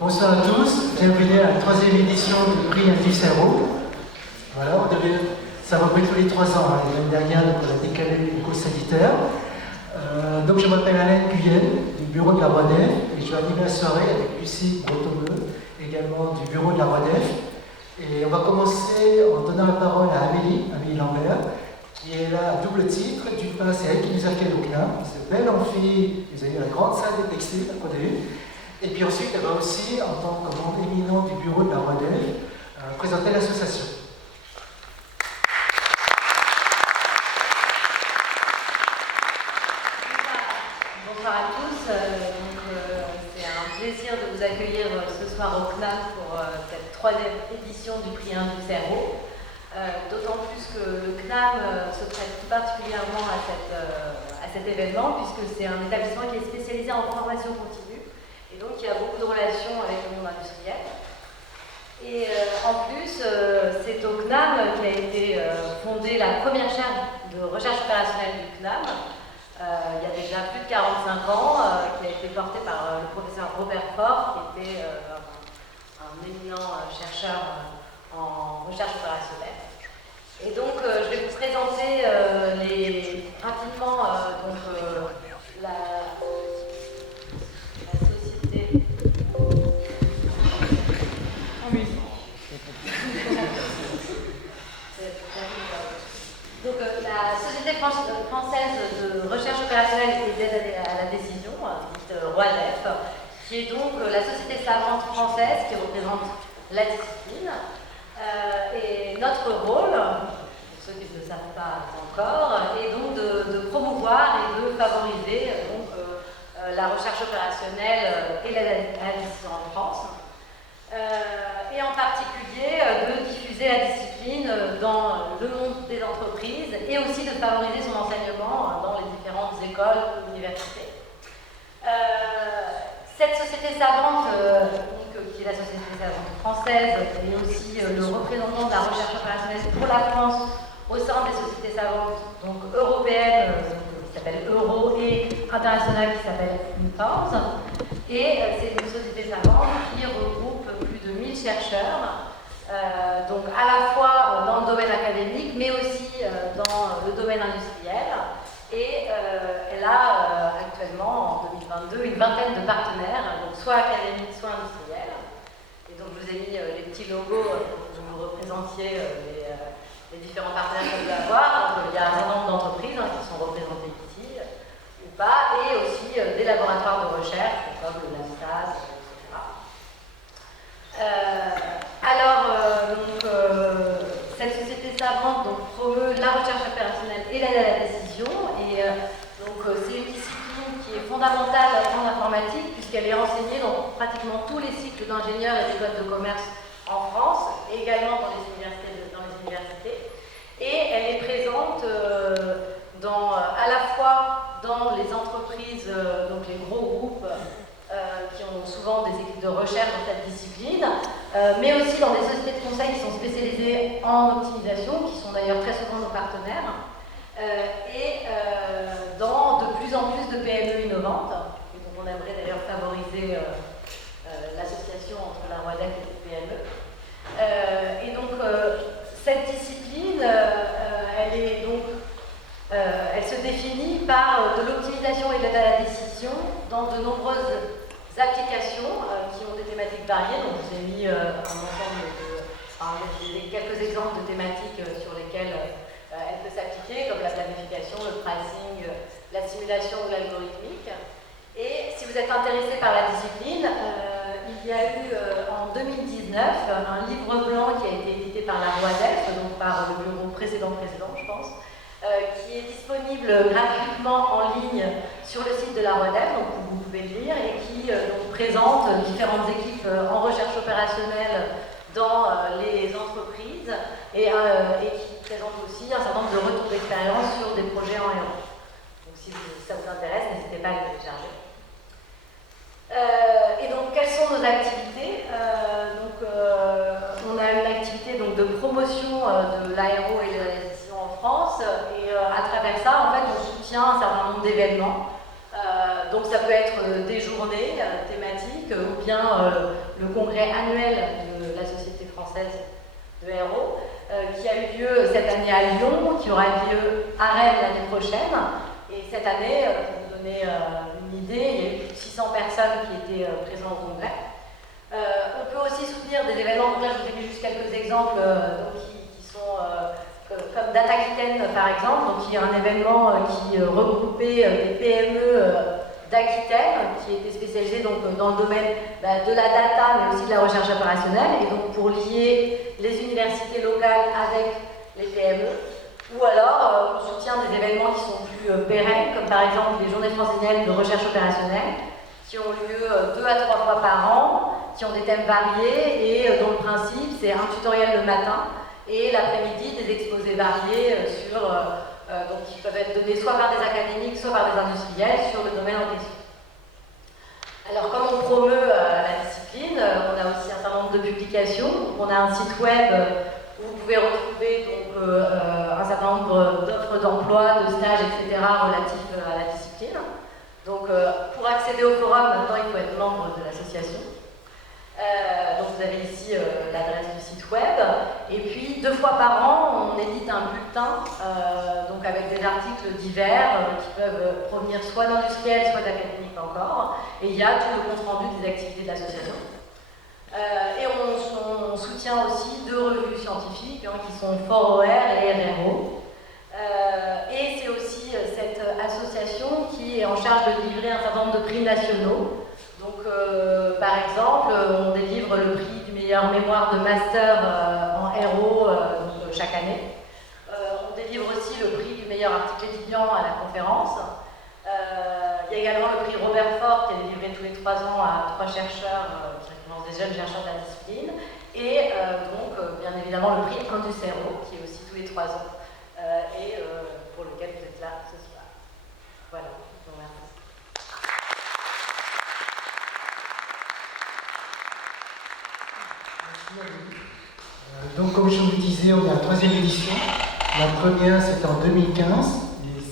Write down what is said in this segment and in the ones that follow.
Bonsoir à tous, bienvenue à la 3e édition du prix Indus Cerveau. Voilà, ça reprend tous les 3 ans, hein. L'année dernière, on a décalé les causes sanitaires. Donc je m'appelle Alain Guyenne, du bureau de la RODEF, et je vais animer la soirée avec Lucie Bretomeux, également du bureau de la RODEF. Et on va commencer en donnant la parole à Amélie Lambert, qui est là à double titre. D'une part, c'est elle qui nous accueille au CNAM, ce bel amphi, vous avez vu la grande salle des textiles qu'on a eue. Et puis ensuite, elle va aussi, en tant que membre éminent du bureau de la RODEF, présenter l'association. Bonsoir à tous. C'est un plaisir de vous accueillir ce soir au CNAM pour cette 3e édition du prix Indus Cerveau. D'autant plus que le CNAM se prête tout particulièrement à cet événement, puisque c'est un établissement qui est spécialisé en formation continue. Et donc, il y a beaucoup de relations avec le monde industriel. Et en plus, c'est au CNAM qu'a été fondée la première chaire de recherche opérationnelle du CNAM, il y a déjà plus de 45 ans, qui a été portée par le professeur Robert Faure, qui était un éminent chercheur en recherche opérationnelle. Et donc, je vais vous présenter rapidement la société. Donc, la Société française de recherche opérationnelle et d'aide à la décision, dite ROADEF, qui est donc la société savante française qui représente la discipline. Et notre rôle, pour ceux qui ne le savent pas encore, est donc de promouvoir et de favoriser la recherche opérationnelle et la décision en France. Et en particulier de diffuser la discipline dans le monde des entreprises et aussi de favoriser son enseignement dans les différentes écoles ou universités. Cette société savante, qui est la Société savante française, est aussi le représentant de la recherche opérationnelle pour la France au sein des sociétés savantes donc européennes, qui s'appelle Euro, et internationale qui s'appelle UNFORS. Et c'est une société savante qui regroupe plus de 1000 chercheurs, donc à la fois dans le domaine académique, mais aussi dans le domaine industriel. Et elle a actuellement, en 2022, une vingtaine de partenaires, donc soit académiques, soit industriels. Et donc je vous ai mis les petits logos pour que vous représentiez les différents partenaires qu'on peut avoir. Donc il y a un certain nombre d'entreprises qui sont représentées ici, ou pas, et aussi des laboratoires de recherche, comme le LAMSTAS, etc. Cette société savante promeut la recherche opérationnelle et l'aide à la décision. Et c'est une discipline qui est fondamentale dans l'informatique, puisqu'elle est enseignée dans pratiquement tous les cycles d'ingénieurs et d'écoles de commerce en France, et également dans les universités. Et elle est présente à la fois dans les entreprises, donc les gros groupes qui ont souvent des équipes de recherche dans cette discipline, mais aussi dans des sociétés de conseil qui sont spécialisées en optimisation, qui sont d'ailleurs très souvent nos partenaires, et dans de plus en plus de PME innovantes. Et donc on aimerait d'ailleurs favoriser l'association entre la ROADEF et les PME. Et donc cette discipline, elle se définit par de l'optimisation et de l'aide à la décision dans de nombreuses applications qui ont des thématiques variées. Donc, je vous ai mis quelques exemples de thématiques sur lesquelles elle peut s'appliquer, comme la planification, le pricing, la simulation ou l'algorithmique. Et si vous êtes intéressé par la discipline, il y a eu en 2019 un livre blanc qui a été édité par la ROADEF, donc par le bureau précédent, je pense, qui est disponible gratuitement en ligne sur le site de la ROADEF, donc vous pouvez le lire, et qui présente différentes équipes en recherche opérationnelle dans les entreprises et qui présente aussi un certain nombre de retours d'expérience sur des projets en RO. Donc si ça vous intéresse, n'hésitez pas à le télécharger. Et donc, quelles sont nos activités? On a une activité de promotion de l'aéro et de la décision en France, et à travers ça, en fait, on soutient un certain nombre d'événements. Donc, ça peut être des journées thématiques ou bien le congrès annuel de la Société française de Héros qui a eu lieu cette année à Lyon, qui aura lieu à Rennes l'année prochaine. Et cette année, pour vous donner une idée, il y a eu plus de 600 personnes qui étaient présentes au congrès. On peut aussi soutenir des événements, donc là je vous ai mis juste quelques exemples qui sont comme Dataquitaine par exemple, donc qui est un événement qui regroupait des PME d'Aquitaine qui était spécialisé donc, dans le domaine de la data mais aussi de la recherche opérationnelle, et donc pour lier les universités locales avec les PME. Ou alors on soutient des événements qui sont plus pérennes, comme par exemple les journées franciliennes de recherche opérationnelle qui ont lieu 2 à 3 fois par an, qui ont des thèmes variés et dont le principe c'est un tutoriel le matin et l'après-midi des exposés variés donc qui peuvent être donnés soit par des académiques, soit par des industriels sur le domaine en question. Alors comme on promeut la discipline, on a aussi un certain nombre de publications. Donc, on a un site web où vous pouvez retrouver donc, un certain nombre d'offres d'emploi, de stages, etc. relatifs à la discipline. Donc pour accéder au forum, maintenant il faut être membre de l'association. Donc vous avez ici l'adresse du site web, et puis 2 fois par an on édite un bulletin donc avec des articles divers qui peuvent provenir soit d'industriels, soit d'académiques encore, et il y a tout le compte rendu des activités de l'association. Et on soutient aussi 2 revues scientifiques qui sont ForOR et RRO. Et c'est aussi cette association qui est en charge de livrer un certain nombre de prix nationaux. Donc, par exemple, on délivre le prix du meilleur mémoire de master en RO chaque année. On délivre aussi le prix du meilleur article étudiant à la conférence. Il y a également le prix Robert Ford qui est délivré tous les 3 ans à 3 chercheurs qui récompensent des jeunes chercheurs de la discipline. Et donc, bien évidemment, le prix Indus-Héros qui est aussi tous les 3 ans et pour lequel vous êtes là ce soir. Voilà, je vous remercie. Donc, comme je vous le disais, on est à la 3e édition. La première, c'était en 2015.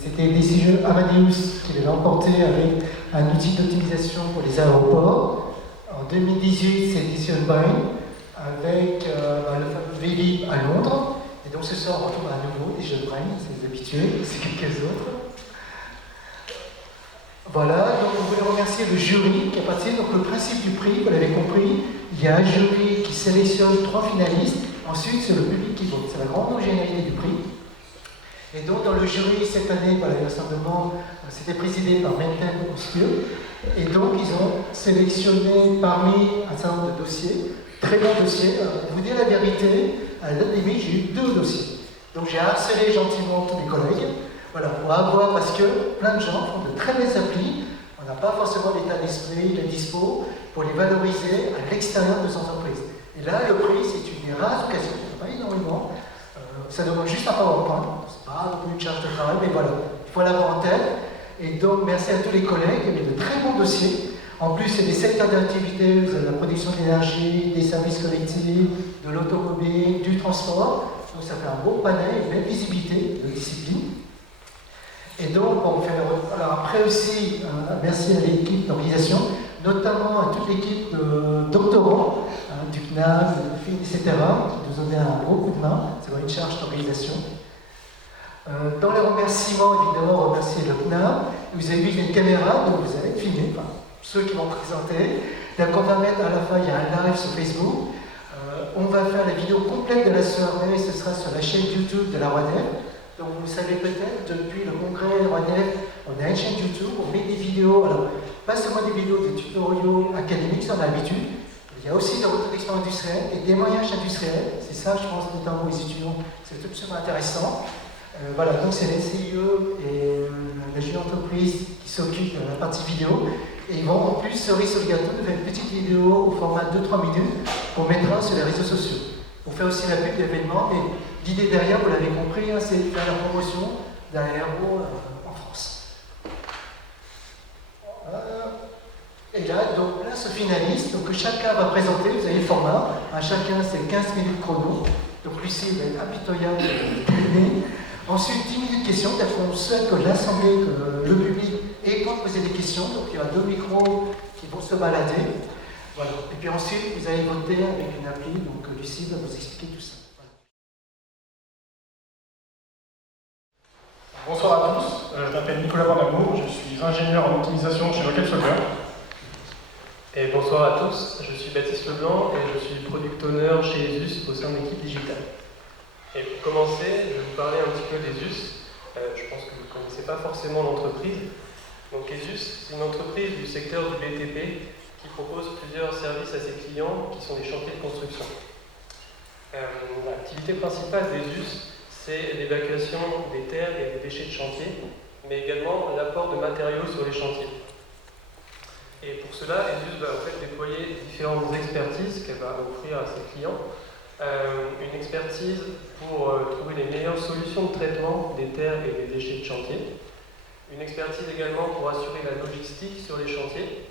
C'était Decision Amadeus qui l'avait emporté avec un outil d'optimisation pour les aéroports. En 2018, c'est Decision Brain avec le fameux VLib à Londres. Et donc ce soir, on retrouve à nouveau Decision Brain, c'est les habitués, c'est quelques autres. Voilà, donc on voulait remercier le jury qui a participé. Donc le principe du prix, vous l'avez compris, il y a un jury qui sélectionne 3 finalistes, ensuite c'est le public qui vote. C'est la grande homogénéité du prix. Et donc dans le jury cette année, voilà, le rassemblement, c'était présidé par Menten Ostieux. Et donc ils ont sélectionné parmi un certain nombre de dossiers, très bons dossiers. Pour vous dire la vérité, à la limite j'ai eu 2 dossiers. Donc j'ai harcelé gentiment tous mes collègues. Voilà, pour avoir, parce que plein de gens font de très belles applis, on n'a pas forcément l'état d'esprit, la dispo, pour les valoriser à l'extérieur de son entreprise. Et là, le prix, c'est une des rares occasions, il n'y en a pas énormément, ça demande juste un PowerPoint, c'est pas non plus une charge de travail, mais voilà, il faut l'avoir en tête. Et donc, merci à tous les collègues, il y avait de très bons dossiers. En plus, c'est des secteurs d'activité, vous avez la production d'énergie, des services collectifs, de l'automobile, du transport. Donc ça fait un beau panel, une belle visibilité de discipline. Et donc, on fait alors après aussi, merci à l'équipe d'organisation, notamment à toute l'équipe de doctorants, du CNAS, de FIN, etc., qui nous ont donné un gros coup de main, c'est une charge d'organisation. Dans les remerciements, évidemment, on remercie le CNAS. Vous avez vu, il y a une caméra, donc vous allez filmer, enfin, ceux qui vont présenter. Donc on va mettre à la fin, il y a un live sur Facebook. On va faire la vidéo complète de la soirée, ce sera sur la chaîne YouTube de la ROIDEF. Donc vous le savez peut-être, depuis le congrès ROIDEF, on a une chaîne YouTube, on met des vidéos, alors pas seulement des vidéos de tutoriaux académiques, ça on a l'habitude, il y a aussi des retours d'expérience industrielle et des témoignages industriels, c'est ça je pense notamment aux étudiants, c'est absolument intéressant. Voilà, donc c'est les CIE et la jeune entreprise qui s'occupent de la partie vidéo, et ils vont en plus, cerise sur le gâteau, faire une petite vidéo au format 2-3 minutes qu'on mettra sur les réseaux sociaux, pour faire aussi la pub de l'événement. Mais l'idée derrière, vous l'avez compris, c'est de faire la promotion d'un héros en France. Et là, donc place aux finalistes, donc chacun va présenter, vous avez le format, chacun c'est 15 minutes chrono, donc Lucie va être impitoyable de terminer. Ensuite 10 minutes de questions, peut-être qu'on souhaite que l'assemblée, que le public et pour poser des questions. Donc il y a 2 micros qui vont se balader. Voilà. Et puis ensuite, vous allez voter avec une appli, donc Lucie va vous expliquer tout ça. Bonsoir à tous, je m'appelle Nicolas Bornamour, je suis ingénieur en optimisation chez LocalSolver. Et bonsoir à tous, je suis Baptiste Leblanc et je suis product owner chez ESUS au sein de l'équipe digitale. Et pour commencer, je vais vous parler un petit peu d'ESUS. Je pense que vous ne connaissez pas forcément l'entreprise. Donc ESUS, c'est une entreprise du secteur du BTP qui propose plusieurs services à ses clients qui sont des chantiers de construction. L'activité principale d'ESUS, c'est l'évacuation des terres et des déchets de chantier, mais également l'apport de matériaux sur les chantiers. Et pour cela, ESUS va en fait déployer différentes expertises qu'elle va offrir à ses clients. Une expertise pour trouver les meilleures solutions de traitement des terres et des déchets de chantier. Une expertise également pour assurer la logistique sur les chantiers.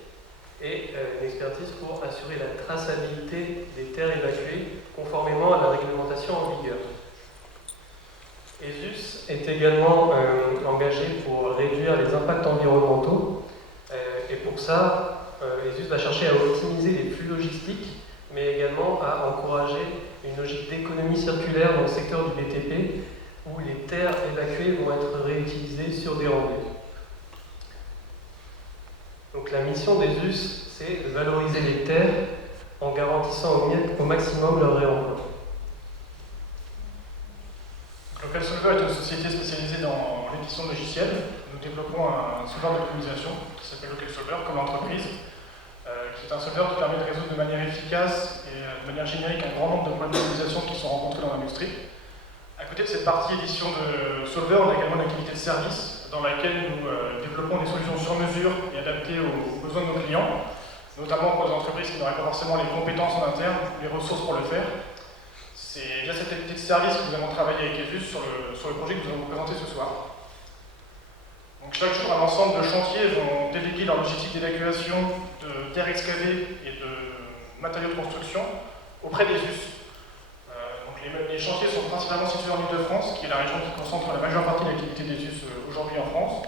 Et une expertise pour assurer la traçabilité des terres évacuées conformément à la réglementation en vigueur. ESUS est également engagé pour réduire les impacts environnementaux et pour ça, ESUS va chercher à optimiser les flux logistiques mais également à encourager une logique d'économie circulaire dans le secteur du BTP où les terres évacuées vont être réutilisées sur des rendez. Donc la mission d'ESUS, c'est de valoriser les terres en garantissant au maximum leur réemploi. LocalSolver est une société spécialisée dans l'édition de logiciels. Nous développons un solver d'optimisation qui s'appelle LocalSolver comme entreprise, qui est un solver qui permet de résoudre de manière efficace et de manière générique un grand nombre de problèmes d'optimisation qui sont rencontrés dans l'industrie. À côté de cette partie édition de solver, on a également une activité de service dans laquelle nous développons des solutions sur mesure et adaptées aux besoins de nos clients, notamment pour les entreprises qui n'auraient pas forcément les compétences en interne, les ressources pour le faire. C'est via cette activité de service que nous allons travailler avec ESUS sur le projet que nous allons vous présenter ce soir. Donc chaque jour, un ensemble de chantiers vont déléguer leur logistique d'évacuation de terres excavées et de matériaux de construction auprès d'ESUS. Les chantiers sont principalement situés en Ile-de-France, qui est la région qui concentre la majeure partie de l'activité d'ESUS aujourd'hui en France.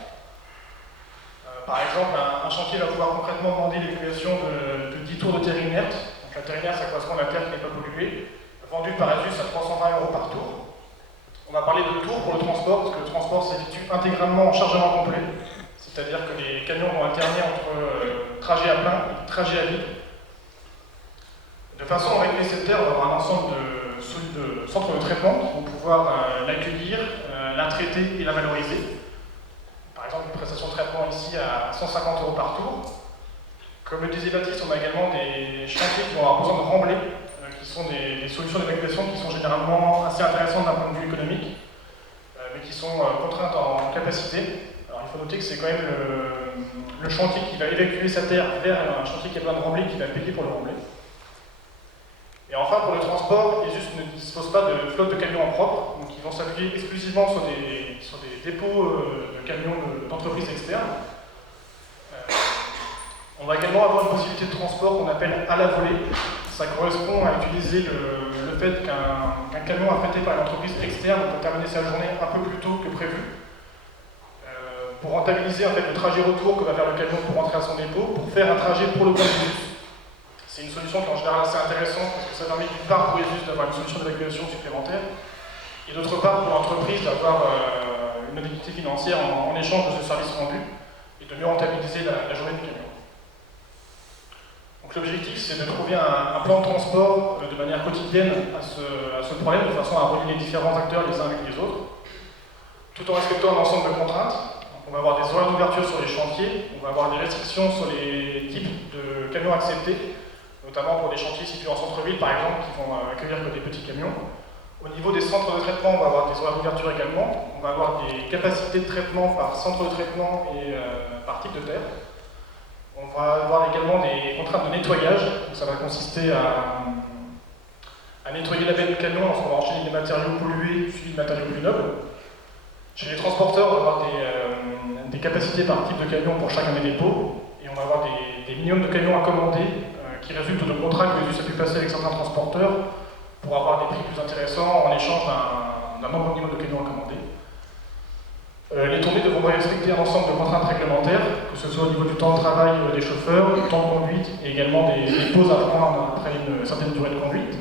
Par exemple, un chantier va pouvoir concrètement demander l'évacuation de 10 tours de terre inerte. Donc la terre inerte, ça correspond à la terre qui n'est pas polluée, vendue par ESUS à 320 € par tour. On va parler de tours pour le transport, parce que le transport s'effectue intégralement en chargement complet. C'est-à-dire que les camions vont alterner entre trajet à plein et trajet à vide. De façon à régler cette terre, on va avoir un ensemble de centres de traitement qui vont pouvoir l'accueillir, la traiter et la valoriser. Par exemple, une prestation de traitement ici à 150 € par tour. Comme le disait Baptiste, on a également des chantiers qui vont avoir besoin de remblais, qui sont des solutions d'évacuation qui sont généralement assez intéressantes d'un point de vue économique, mais qui sont contraintes en capacité. Alors il faut noter que c'est quand même le chantier qui va évacuer sa terre vers un chantier qui a besoin de remblais qui va payer pour le remblai. Et enfin, pour le transport, ESUS ne dispose pas de flotte de camions en propre, donc ils vont s'appuyer exclusivement sur des dépôts de camions d'entreprises externes. On va également avoir une possibilité de transport qu'on appelle à la volée. Ça correspond à utiliser le fait qu'un camion affrété par une entreprise externe peut terminer sa journée un peu plus tôt que prévu, pour rentabiliser en fait, le trajet retour que va faire le camion pour rentrer à son dépôt, pour faire un trajet pour le point d'ESUS. C'est une solution qui est en général assez intéressante parce que ça permet d'une part pour ESUS d'avoir une solution d'évacuation supplémentaire et d'autre part pour l'entreprise d'avoir une indemnité financière en échange de ce service rendu et de mieux rentabiliser la journée du camion. Donc l'objectif c'est de trouver un plan de transport de manière quotidienne à ce problème de façon à relier les différents acteurs les uns avec les autres tout en respectant un ensemble de contraintes. Donc, on va avoir des horaires d'ouverture sur les chantiers, on va avoir des restrictions sur les types de camions acceptés, notamment pour des chantiers situés en centre-ville par exemple, qui vont accueillir que des petits camions. Au niveau des centres de traitement, on va avoir des horaires d'ouverture également. On va avoir des capacités de traitement par centre de traitement et par type de terre. On va avoir également des contraintes de nettoyage. Donc ça va consister à nettoyer la benne du camion lorsqu'on va enchaîner des matériaux pollués suivis de matériaux plus nobles. Chez les transporteurs, on va avoir des capacités par type de camion pour chacun des dépôts. Et on va avoir des minimums de camions à commander qui résultent de contrats que ESUS a pu passer avec certains transporteurs pour avoir des prix plus intéressants en échange d'un nombre minimum de camions à commander. Les tournées devront respecter un ensemble de contraintes réglementaires, que ce soit au niveau du temps de travail des chauffeurs, du temps de conduite et également des pauses à prendre après une certaine durée de conduite.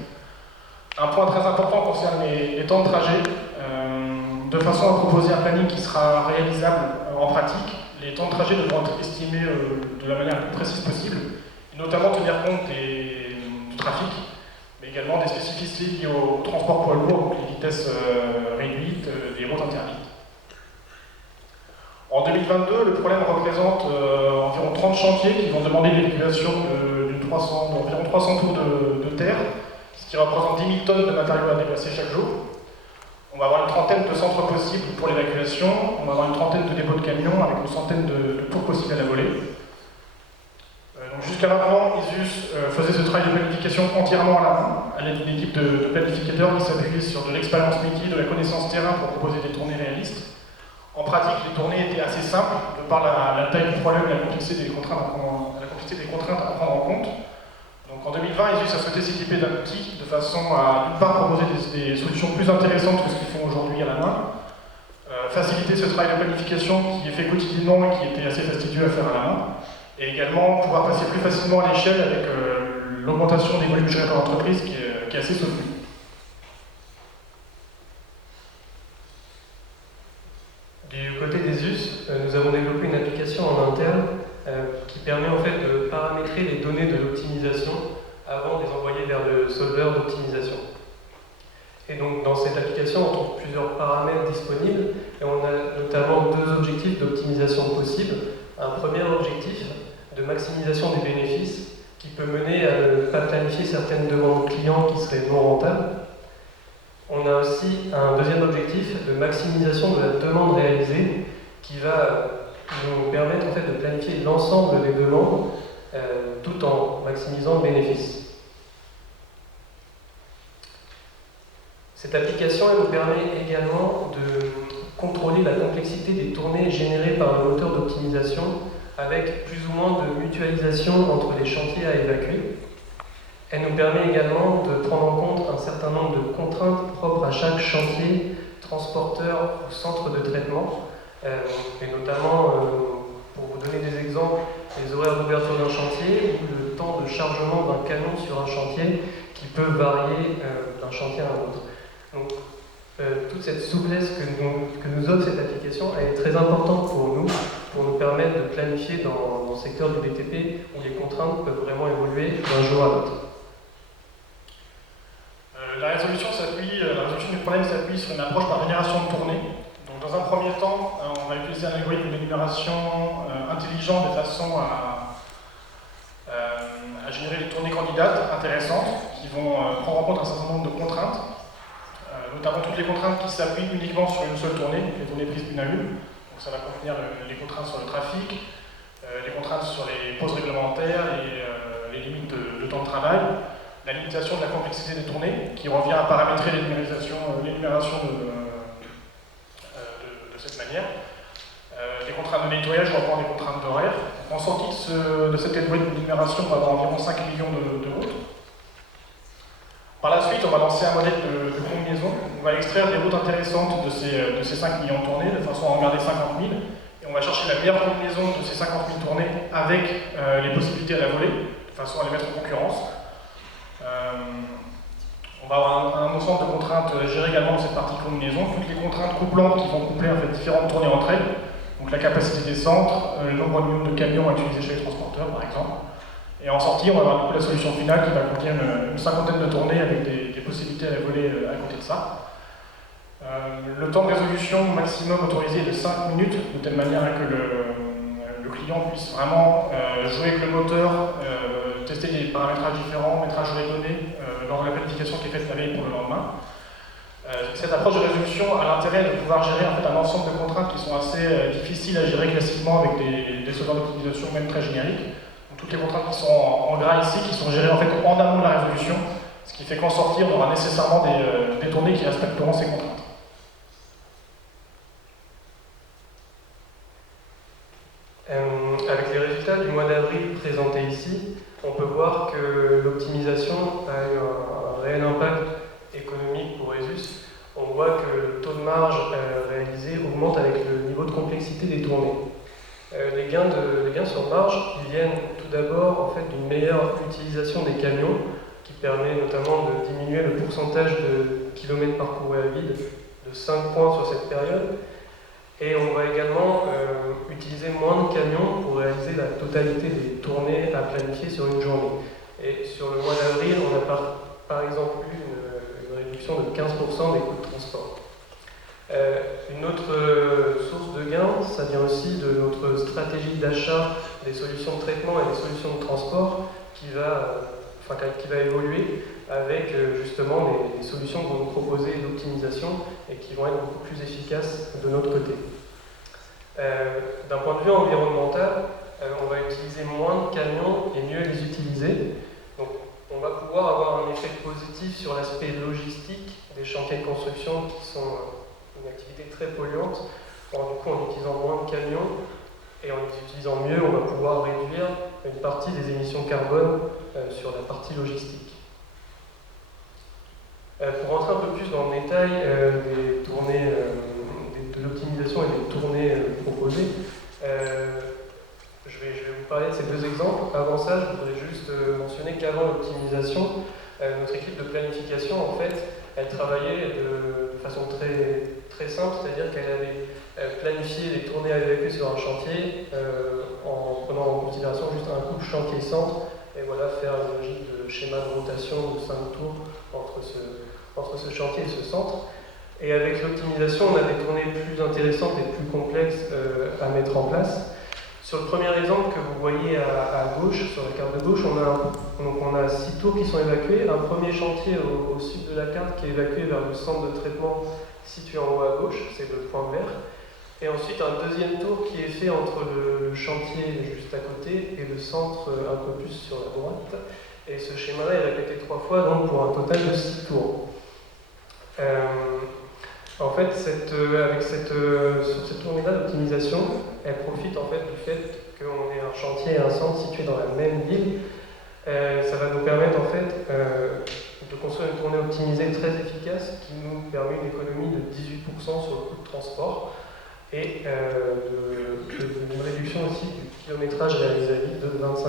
Un point très important concerne les temps de trajet, de façon à proposer un planning qui sera réalisable en pratique. Les temps de trajet devront être estimés de la manière la plus précise possible, et notamment tenir compte du trafic, mais également des spécificités liées au transport poids lourd, donc les vitesses réduites, des routes interdites. En 2022, le problème représente environ 30 chantiers qui vont demander l'évacuation d'environ 300 tours de terre, ce qui représente 10 000 tonnes de matériaux à déplacer chaque jour. On va avoir une trentaine de centres possibles pour l'évacuation, on va avoir une trentaine de dépôts de camions avec une centaine de tours possibles à la volée. Jusqu'à maintenant, Isus faisait ce travail de planification entièrement à la main, à l'aide d'une équipe de planificateurs qui s'appuyait sur de l'expérience métier, de la connaissance terrain pour proposer des tournées réalistes. En pratique, les tournées étaient assez simples, de par la taille du problème et la complexité des contraintes à prendre en compte. Donc en 2020, Isus a souhaité s'équiper d'un outil de façon à, d'une part, proposer des solutions plus intéressantes que ce qu'ils font aujourd'hui à la main, faciliter ce travail de planification qui est fait quotidiennement et qui était assez fastidieux à faire à la main, et également pouvoir passer plus facilement à l'échelle avec l'augmentation des volumes gérés par l'entreprise qui est assez soutenue. Du côté des US, nous avons développé une application en interne qui permet en fait de paramétrer les données de l'optimisation avant de les envoyer vers le solver d'optimisation. Et donc dans cette application, on trouve plusieurs paramètres disponibles et on a notamment deux objectifs d'optimisation possibles. Un premier objectif de maximisation des bénéfices qui peut mener à ne pas planifier certaines demandes clients qui seraient non rentables. On a aussi un deuxième objectif de maximisation de la demande réalisée qui va nous permettre en fait de planifier l'ensemble des demandes tout en maximisant le bénéfice. Cette application elle nous permet également de contrôler la complexité des tournées générées par le moteur d'optimisation avec plus ou moins de mutualisation entre les chantiers à évacuer. Elle nous permet également de prendre en compte un certain nombre de contraintes propres à chaque chantier, transporteur ou centre de traitement, et notamment, pour vous donner des exemples, les horaires d'ouverture d'un chantier ou le temps de chargement d'un camion sur un chantier qui peut varier d'un chantier à un autre. Donc, toute cette souplesse que nous offre cette application, elle est très importante pour nous permettre de planifier dans le secteur du BTP où les contraintes peuvent vraiment évoluer d'un jour à l'autre. La résolution du problème s'appuie sur une approche par génération de tournées. Donc, dans un premier temps, on va utiliser un algorithme d'énumération intelligent de façon à générer des tournées candidates intéressantes qui vont prendre en compte un certain nombre de contraintes, notamment toutes les contraintes qui s'appuient uniquement sur une seule tournée, donc les tournées prises une à une. Donc, ça va contenir les contraintes sur le trafic, les contraintes sur les pauses réglementaires, les limites de temps de travail, la limitation de la complexité des tournées, qui revient à paramétrer l'énumération de cette manière. Les contraintes de nettoyage reprend des contraintes d'horaire. En sortie de cette algorithme d'énumération, on va avoir environ 5 millions de routes. Par la suite, on va lancer un modèle de combinaison. On va extraire des routes intéressantes de ces 5 millions de tournées, de façon à en garder 50 000. Et on va chercher la meilleure combinaison de ces 50 000 tournées avec les possibilités à la volée, de façon à les mettre en concurrence. On va avoir un ensemble de contraintes gérées également dans cette partie combinaison, toutes les contraintes couplantes qui vont coupler en fait, différentes tournées entre elles, donc la capacité des centres, le nombre de camions à utiliser chez les transporteurs par exemple. Et en sortie, on va avoir du coup la solution finale qui va contenir une cinquantaine de tournées avec des possibilités à la volée à côté de ça. Le temps de résolution maximum autorisé est de 5 minutes, de telle manière que le client puisse vraiment jouer avec le moteur, tester des paramétrages différents, mettre à jour les données lors de la planification qui est faite la veille pour le lendemain. Cette approche de résolution a l'intérêt de pouvoir gérer en fait, un ensemble de contraintes qui sont assez difficiles à gérer classiquement avec des solvers d'optimisation même très génériques. Donc, toutes les contraintes qui sont en gras ici, qui sont gérées en fait en amont de la résolution, ce qui fait qu'en sortie, on aura nécessairement des tournées qui respecteront ces contraintes. Avec les résultats du mois d'avril présentés ici, on peut voir que l'optimisation a eu un réel impact économique pour ESUS. On voit que le taux de marge réalisé augmente avec le niveau complexité des tournées. Les gains sur marge, ils viennent tout d'abord en fait, d'une meilleure utilisation des camions, qui permet notamment de diminuer le pourcentage de kilomètres parcourus à vide de 5 points sur cette période. Et on va également utiliser moins de camions pour réaliser la totalité des tournées à planifier sur une journée. Et sur le mois d'avril, on a par exemple eu une réduction de 15% des coûts de transport. Une autre source de gain, ça vient aussi de notre stratégie d'achat des solutions de traitement et des solutions de transport qui va évoluer avec justement des solutions qu'on nous proposer d'optimisation et qui vont être beaucoup plus efficaces de notre côté. D'un point de vue environnemental, on va utiliser moins de camions et mieux les utiliser. Donc, on va pouvoir avoir un effet positif sur l'aspect logistique des chantiers de construction qui sont une activité très polluante. Alors, du coup, en utilisant moins de camions et en les utilisant mieux, on va pouvoir réduire une partie des émissions carbone sur la partie logistique. Pour rentrer un peu plus dans le détail des tournées, de l'optimisation et des tournées proposées, je vais vous parler de ces deux exemples. Avant ça, je voudrais juste mentionner qu'avant l'optimisation, notre équipe de planification, en fait, elle travaillait de façon très simple, c'est-à-dire qu'elle avait planifié les tournées à évacuer sur un chantier en prenant en considération juste un couple chantier-centre, et voilà, faire une logique de schéma de rotation de 5 tours entre ce chantier et ce centre. Et avec l'optimisation, on a des tournées plus intéressantes et plus complexes à mettre en place. Sur le premier exemple que vous voyez à gauche, sur la carte de gauche, on a 6 tours qui sont évacués. Un premier chantier au sud de la carte qui est évacué vers le centre de traitement situé en haut à gauche, c'est le point vert. Et ensuite un deuxième tour qui est fait entre le chantier juste à côté et le centre un peu plus sur la droite. Et ce schéma-là est répété 3 fois, donc pour un total de 6 tours. En fait, sur cette tournée-là d'optimisation, elle profite en fait du fait qu'on ait un chantier et un centre situés dans la même ville. Ça va nous permettre en fait de construire une tournée optimisée très efficace qui nous permet une économie de 18% sur le coût de transport et une réduction aussi du kilométrage réalisé à vide de 25%.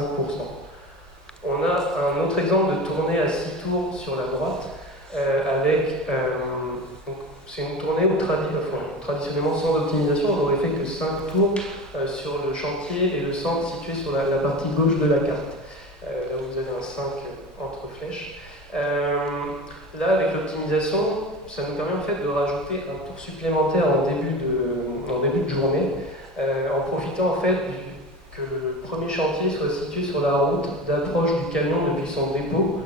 On a un autre exemple de tournée à 6 tours sur la droite avec c'est une tournée où traditionnellement sans optimisation, on n'aurait fait que 5 tours sur le chantier et le centre situé sur la partie gauche de la carte. Là où vous avez un 5 entre flèches. Là, avec l'optimisation, ça nous permet en fait de rajouter un tour supplémentaire en début de journée, en profitant en fait que le premier chantier soit situé sur la route d'approche du camion depuis son dépôt.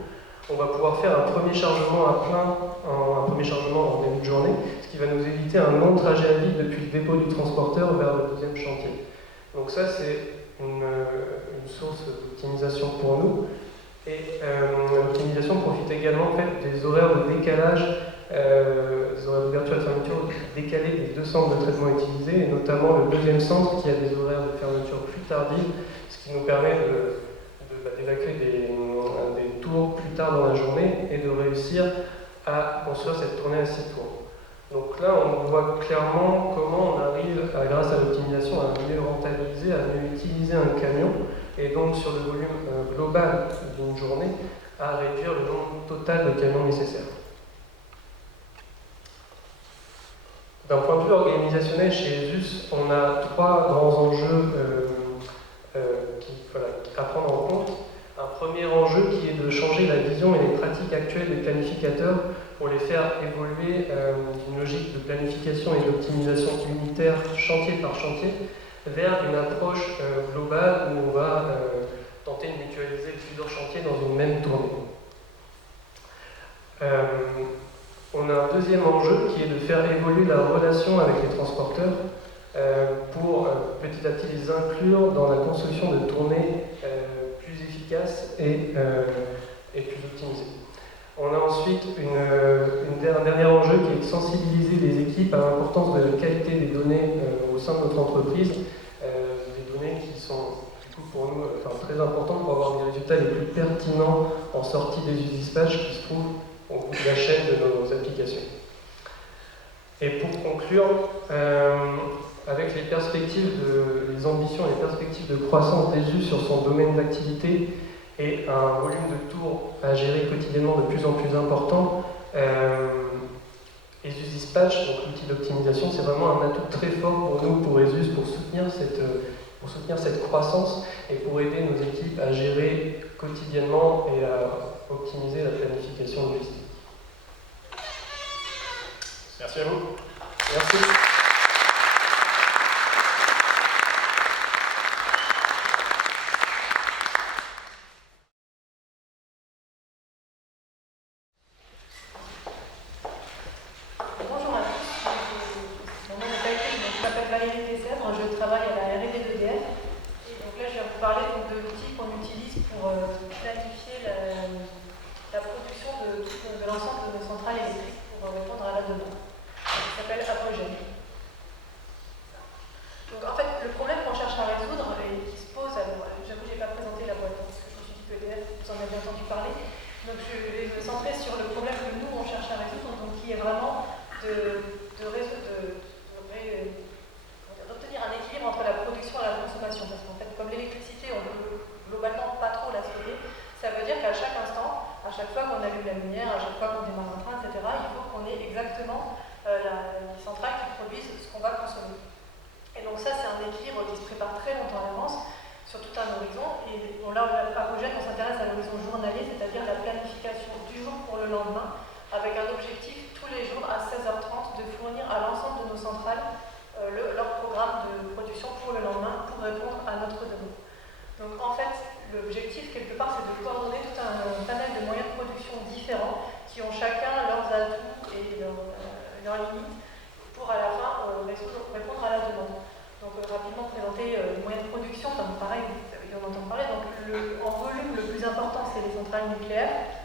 On va pouvoir faire un premier chargement à plein, un premier chargement en début de journée, ce qui va nous éviter un long trajet à vide depuis le dépôt du transporteur vers le deuxième chantier. Donc ça, c'est une source d'optimisation pour nous. Et l'optimisation profite également en fait, des horaires de décalage, des horaires d'ouverture et de fermeture décalés des 2 centres de traitement utilisés, et notamment le deuxième centre qui a des horaires de fermeture plus tardives, ce qui nous permet d'évacuer des tours plus tard dans la journée et de réussir à construire cette tournée à 6 tours. Donc là, on voit clairement comment on arrive, grâce à l'optimisation, à mieux rentabiliser, à mieux utiliser un camion, et donc sur le volume global d'une journée, à réduire le nombre total de camions nécessaires. D'un point de vue organisationnel, chez ESUS, on a 3 grands enjeux à prendre en compte. Un premier enjeu qui est de changer la vision et les pratiques actuelles des planificateurs pour les faire évoluer d'une logique de planification et d'optimisation unitaire chantier par chantier vers une approche globale où on va tenter de mutualiser plusieurs chantiers dans une même tournée. On a un deuxième enjeu qui est de faire évoluer la relation avec les transporteurs pour petit à petit les inclure dans la construction de tournées plus efficaces et plus optimisées. On a ensuite un dernier enjeu qui est de sensibiliser les équipes à l'importance de la qualité des données au sein de notre entreprise, des données qui sont du coup, pour nous très importantes pour avoir des résultats les plus pertinents en sortie des dispatchs qui se trouvent au bout de la chaîne de nos applications. Et pour conclure, avec les ambitions et les perspectives de croissance d'ESUS sur son domaine d'activité et un volume de tours à gérer quotidiennement de plus en plus important, ESUS Dispatch, donc l'outil d'optimisation, c'est vraiment un atout très fort pour nous, pour ESUS, pour soutenir cette croissance et pour aider nos équipes à gérer quotidiennement et à optimiser la planification logistique. Merci à vous. Merci. Bonjour à tous, mon nom est Patrick, je m'appelle Valérie Tessèvres, je travaille à la R&D d'EDF. Et donc là je vais vous parler donc, de l'outil qu'on utilise pour planifier la production de l'ensemble de nos centrales électriques pour répondre à la demande. Il s'appelle Apogène. Donc en fait le problème qu'on cherche à résoudre et qui se pose, alors j'avoue que je n'ai pas présenté la boîte parce que je me suis dit que EDF, vous en avez entendu parler, donc je vais me centrer sur le problème que nous on cherche à résoudre, donc qui est vraiment d'obtenir un équilibre entre la production et la consommation. Parce qu'en fait, comme l'électricité, on ne peut globalement pas trop la stocker, ça veut dire qu'à chaque instant, à chaque fois qu'on allume la lumière, à chaque fois qu'on démarre un train, etc., il faut qu'on ait exactement les centrales qui produisent ce qu'on va consommer. Et donc ça, c'est un équilibre qui se prépare très longtemps à l'avance, sur tout un horizon. Et bon, là, à Apogène, on s'intéresse à l'horizon journalier, c'est-à-dire la planification du jour pour le lendemain, avec un objectif tous les jours à 16h30 de fournir à l'ensemble de nos centrales leur programme de production pour le lendemain pour répondre à notre demande. Donc en fait, l'objectif quelque part c'est de coordonner tout un panel de moyens de production différents qui ont chacun leurs atouts et leurs limites pour à la fin répondre à la demande. Donc rapidement présenter les moyens de production, comme pareil, on entend parler, donc en volume le plus important c'est les centrales nucléaires.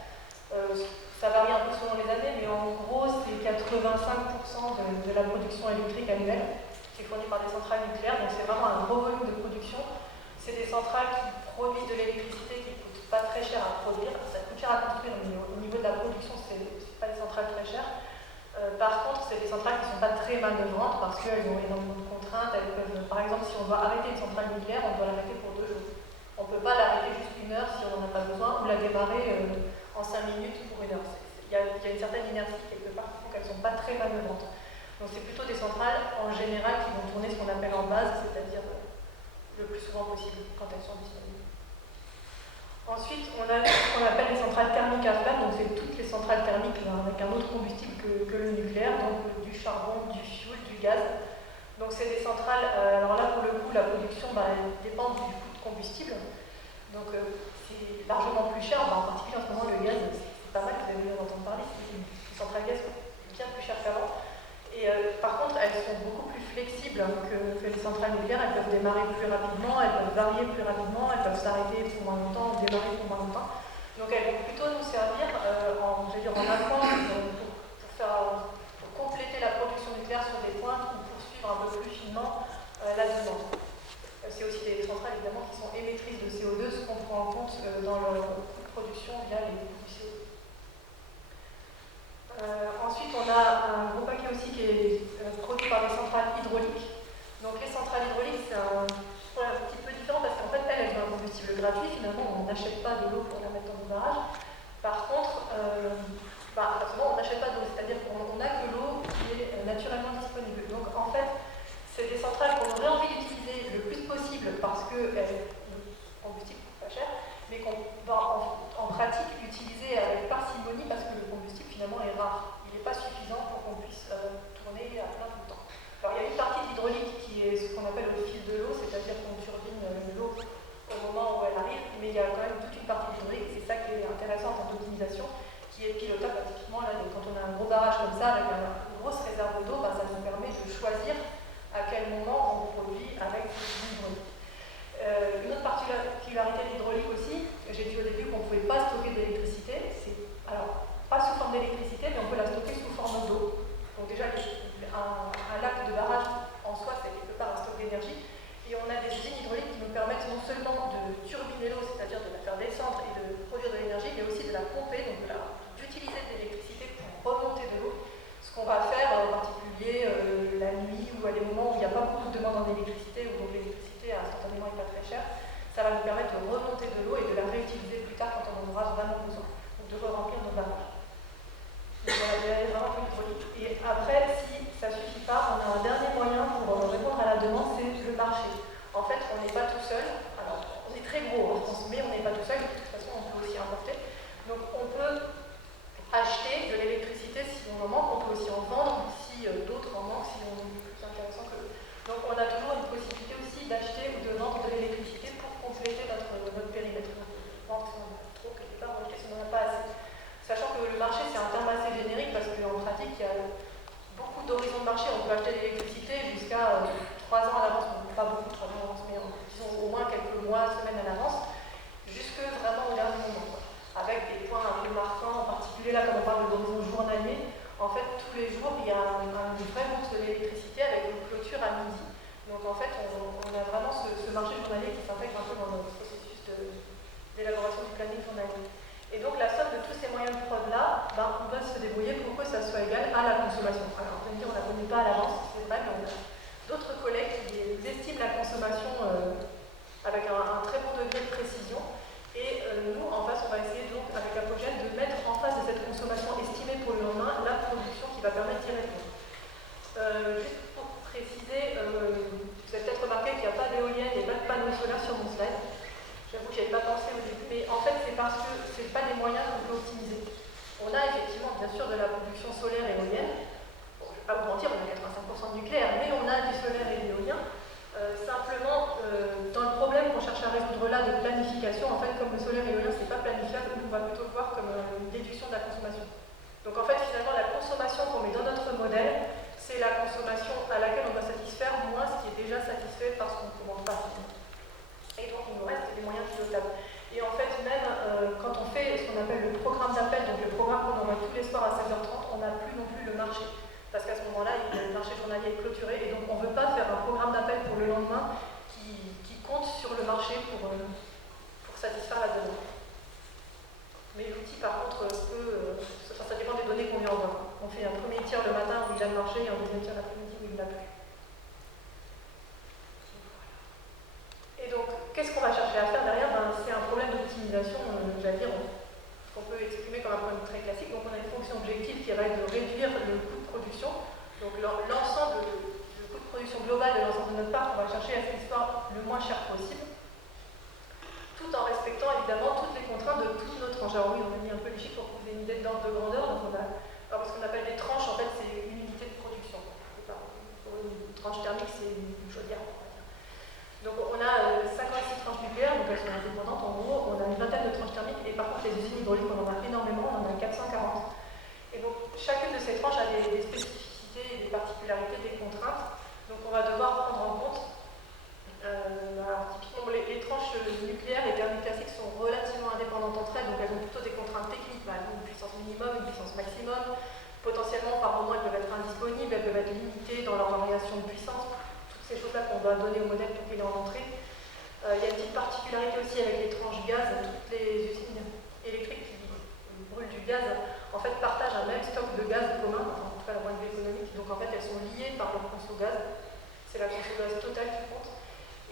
Ça varie un peu selon les années, mais en gros, c'est 85% de la production électrique annuelle qui est fournie par des centrales nucléaires. Donc c'est vraiment un gros volume de production. C'est des centrales qui produisent de l'électricité qui ne coûte pas très cher à produire. Ça coûte cher à construire, mais au niveau de la production, ce n'est pas des centrales très chères. Par contre, c'est des centrales qui ne sont pas très manœuvrantes parce qu'elles ont énormément de contraintes. Elles peuvent, par exemple, si on doit arrêter une centrale nucléaire, on doit l'arrêter pour 2 jours. On ne peut pas l'arrêter juste 1 heure si on n'en a pas besoin, ou la démarrer en 5 minutes pour 1 heure. Il y a une certaine inertie quelque part qui font qu'elles ne sont pas très manœuvrantes. Donc c'est plutôt des centrales en général qui vont tourner ce qu'on appelle en base, c'est-à-dire le plus souvent possible quand elles sont disponibles. Ensuite, on a ce qu'on appelle les centrales thermiques à flamme, donc c'est toutes les centrales thermiques avec un autre combustible que le nucléaire, donc du charbon, du fioul, du gaz. Donc c'est des centrales, alors là pour le coup la production elle dépend du coût de combustible, donc c'est largement plus cher, en particulier en ce moment le gaz c'est pas mal, vous avez bien entendu parler, les centrales gaz bien plus cher qu'avant. Et par contre, elles sont beaucoup plus flexibles que les centrales nucléaires. Elles peuvent démarrer plus rapidement, elles peuvent varier plus rapidement, elles peuvent s'arrêter pour moins longtemps, démarrer pour moins longtemps. Donc elles vont plutôt nous servir en appoint pour compléter la production nucléaire sur des points ou pour suivre un peu plus finement la demande. C'est aussi des centrales évidemment qui sont émettrices de CO2, ce qu'on prend en compte dans leur coût de production via les coûts du CO2. Ensuite, on a un gros paquet aussi qui est produit par les centrales hydrauliques. Donc les centrales hydrauliques, c'est un problème un petit peu différent parce qu'en fait, elles ont un combustible gratuit. Finalement, on n'achète pas de l'eau pour la mettre dans nos barrages. Par contre, on n'achète pas d'eau, c'est-à-dire qu'on n'a que l'eau qui est naturellement disponible. Donc en fait, c'est des centrales qu'on aurait envie d'utiliser le plus possible parce que le combustible coûte pas cher, mais qu'on va en pratique utiliser avec parcimonie parce que le combustible finalement est rare. Il n'est pas suffisant pour qu'on puisse tourner à plein tout le temps. Alors il y a une partie de l'hydraulique qui est ce qu'on appelle le fil de l'eau, c'est-à-dire qu'on turbine l'eau au moment où elle arrive, mais il y a quand même toute une partie d'hydraulique, c'est ça qui est intéressant en optimisation, qui est pilotable. Typiquement là, quand on a un gros barrage comme ça avec une grosse réserve d'eau, ça nous permet de choisir à quel moment on produit avec l'hydraulique. Une autre particularité de l'hydraulique aussi, j'ai dit au début qu'on ne pouvait pas stocker de l'électricité, alors pas sous forme d'électricité, mais on peut la stocker sous forme d'eau. Donc déjà, un lac de barrage en soi, c'est quelque part un stock d'énergie, et on a des usines hydrauliques qui nous permettent non seulement de turbiner l'eau, c'est-à-dire de la faire descendre et de produire de l'énergie, mais aussi de la pomper, donc d'utiliser de l'électricité pour remonter de l'eau. Ce qu'on va faire en particulier la nuit ou à des moments où il n'y a pas beaucoup planning journalier. Et donc la somme de tous ces moyens de prod-là, ben, on doit se débrouiller pour que ça soit égal à la consommation. Alors vous allez me dire, on ne la connaît pas à l'avance, c'est vrai, mais on a d'autres collègues qui estiment la consommation avec un très bon degré de précision. Et nous, en face, on va essayer donc, avec Apogène, de mettre en face de cette consommation estimée pour le lendemain, la production qui va permettre d'y répondre. Juste pour préciser, vous avez peut-être remarqué qu'il n'y a pas d'éolienne et pas de panneaux solaires sur mon slide. J'avoue que je n'y avais pas pensé au début, mais en fait, c'est parce que ce n'est pas des moyens qu'on peut optimiser. On a effectivement, bien sûr, de la production solaire et éolienne. Bon, je ne vais pas vous mentir, on a 85% de nucléaire, mais on a du solaire et de l'éolien. Simplement, dans le problème qu'on cherche à résoudre là de planification, en fait, comme le solaire et l'éolien, ce n'est pas planifiable, on va plutôt le voir comme une déduction de la consommation. Donc en fait, finalement, la consommation qu'on met dans notre modèle, c'est la consommation à laquelle on doit satisfaire, moins ce qui est déjà satisfait parce qu'on ne commande pas. Et donc, il nous reste des moyens pilotables. Et en fait, même quand on fait ce qu'on appelle le programme d'appel, donc le programme qu'on envoie tous les soirs à 16h30, on n'a plus non plus le marché. Parce qu'à ce moment-là, le marché journalier est clôturé et donc on ne veut pas faire un programme d'appel pour le lendemain qui compte sur le marché pour satisfaire la demande. Mais l'outil, par contre, ça dépend des données qu'on lui envoie. On fait un premier tir le matin où il a le marché et un deuxième tir l'après-midi où il ne l'a plus. Et donc, qu'est-ce qu'on va chercher à faire derrière? C'est un problème d'optimisation, j'allais dire, qu'on peut exprimer comme un problème très classique. Donc, on a une fonction objective qui va être de réduire le coût de production. Donc, l'ensemble, le coût de production global de l'ensemble de notre parc, on va chercher à ce qu'il soit le moins cher possible, tout en respectant évidemment toutes les contraintes de toutes nos tranches. Alors oui, on a mis un peu les chiffres pour que vous ayez une idée d'ordre de grandeur. Donc, alors, ce qu'on appelle des tranches, en fait, c'est une unité de production. Pour une tranche thermique, c'est une chaudière. Donc on a 56 tranches nucléaires, donc elles sont indépendantes en gros, on a une vingtaine de tranches thermiques, et par contre les usines hydrauliques on en a énormément, on en a 440. Et donc chacune de ces tranches a des spécificités, des particularités, des contraintes, donc on va devoir prendre en compte. Typiquement les tranches nucléaires et thermiques classiques sont relativement indépendantes entre elles, donc elles ont plutôt des contraintes techniques, une puissance minimum, une puissance maximum, potentiellement par moment elles peuvent être indisponibles, elles peuvent être limitées dans leur variation de puissance. Ces choses-là qu'on doit donner au modèle pour qu'il ait en entrée. Il y a une petite particularité aussi avec les tranches gaz. Toutes les usines électriques qui brûlent du gaz, en fait, partagent un même stock de gaz commun, en tout cas d'un point de vue économique. Donc en fait, elles sont liées par leur conso gaz. C'est la conso gaz totale qui compte.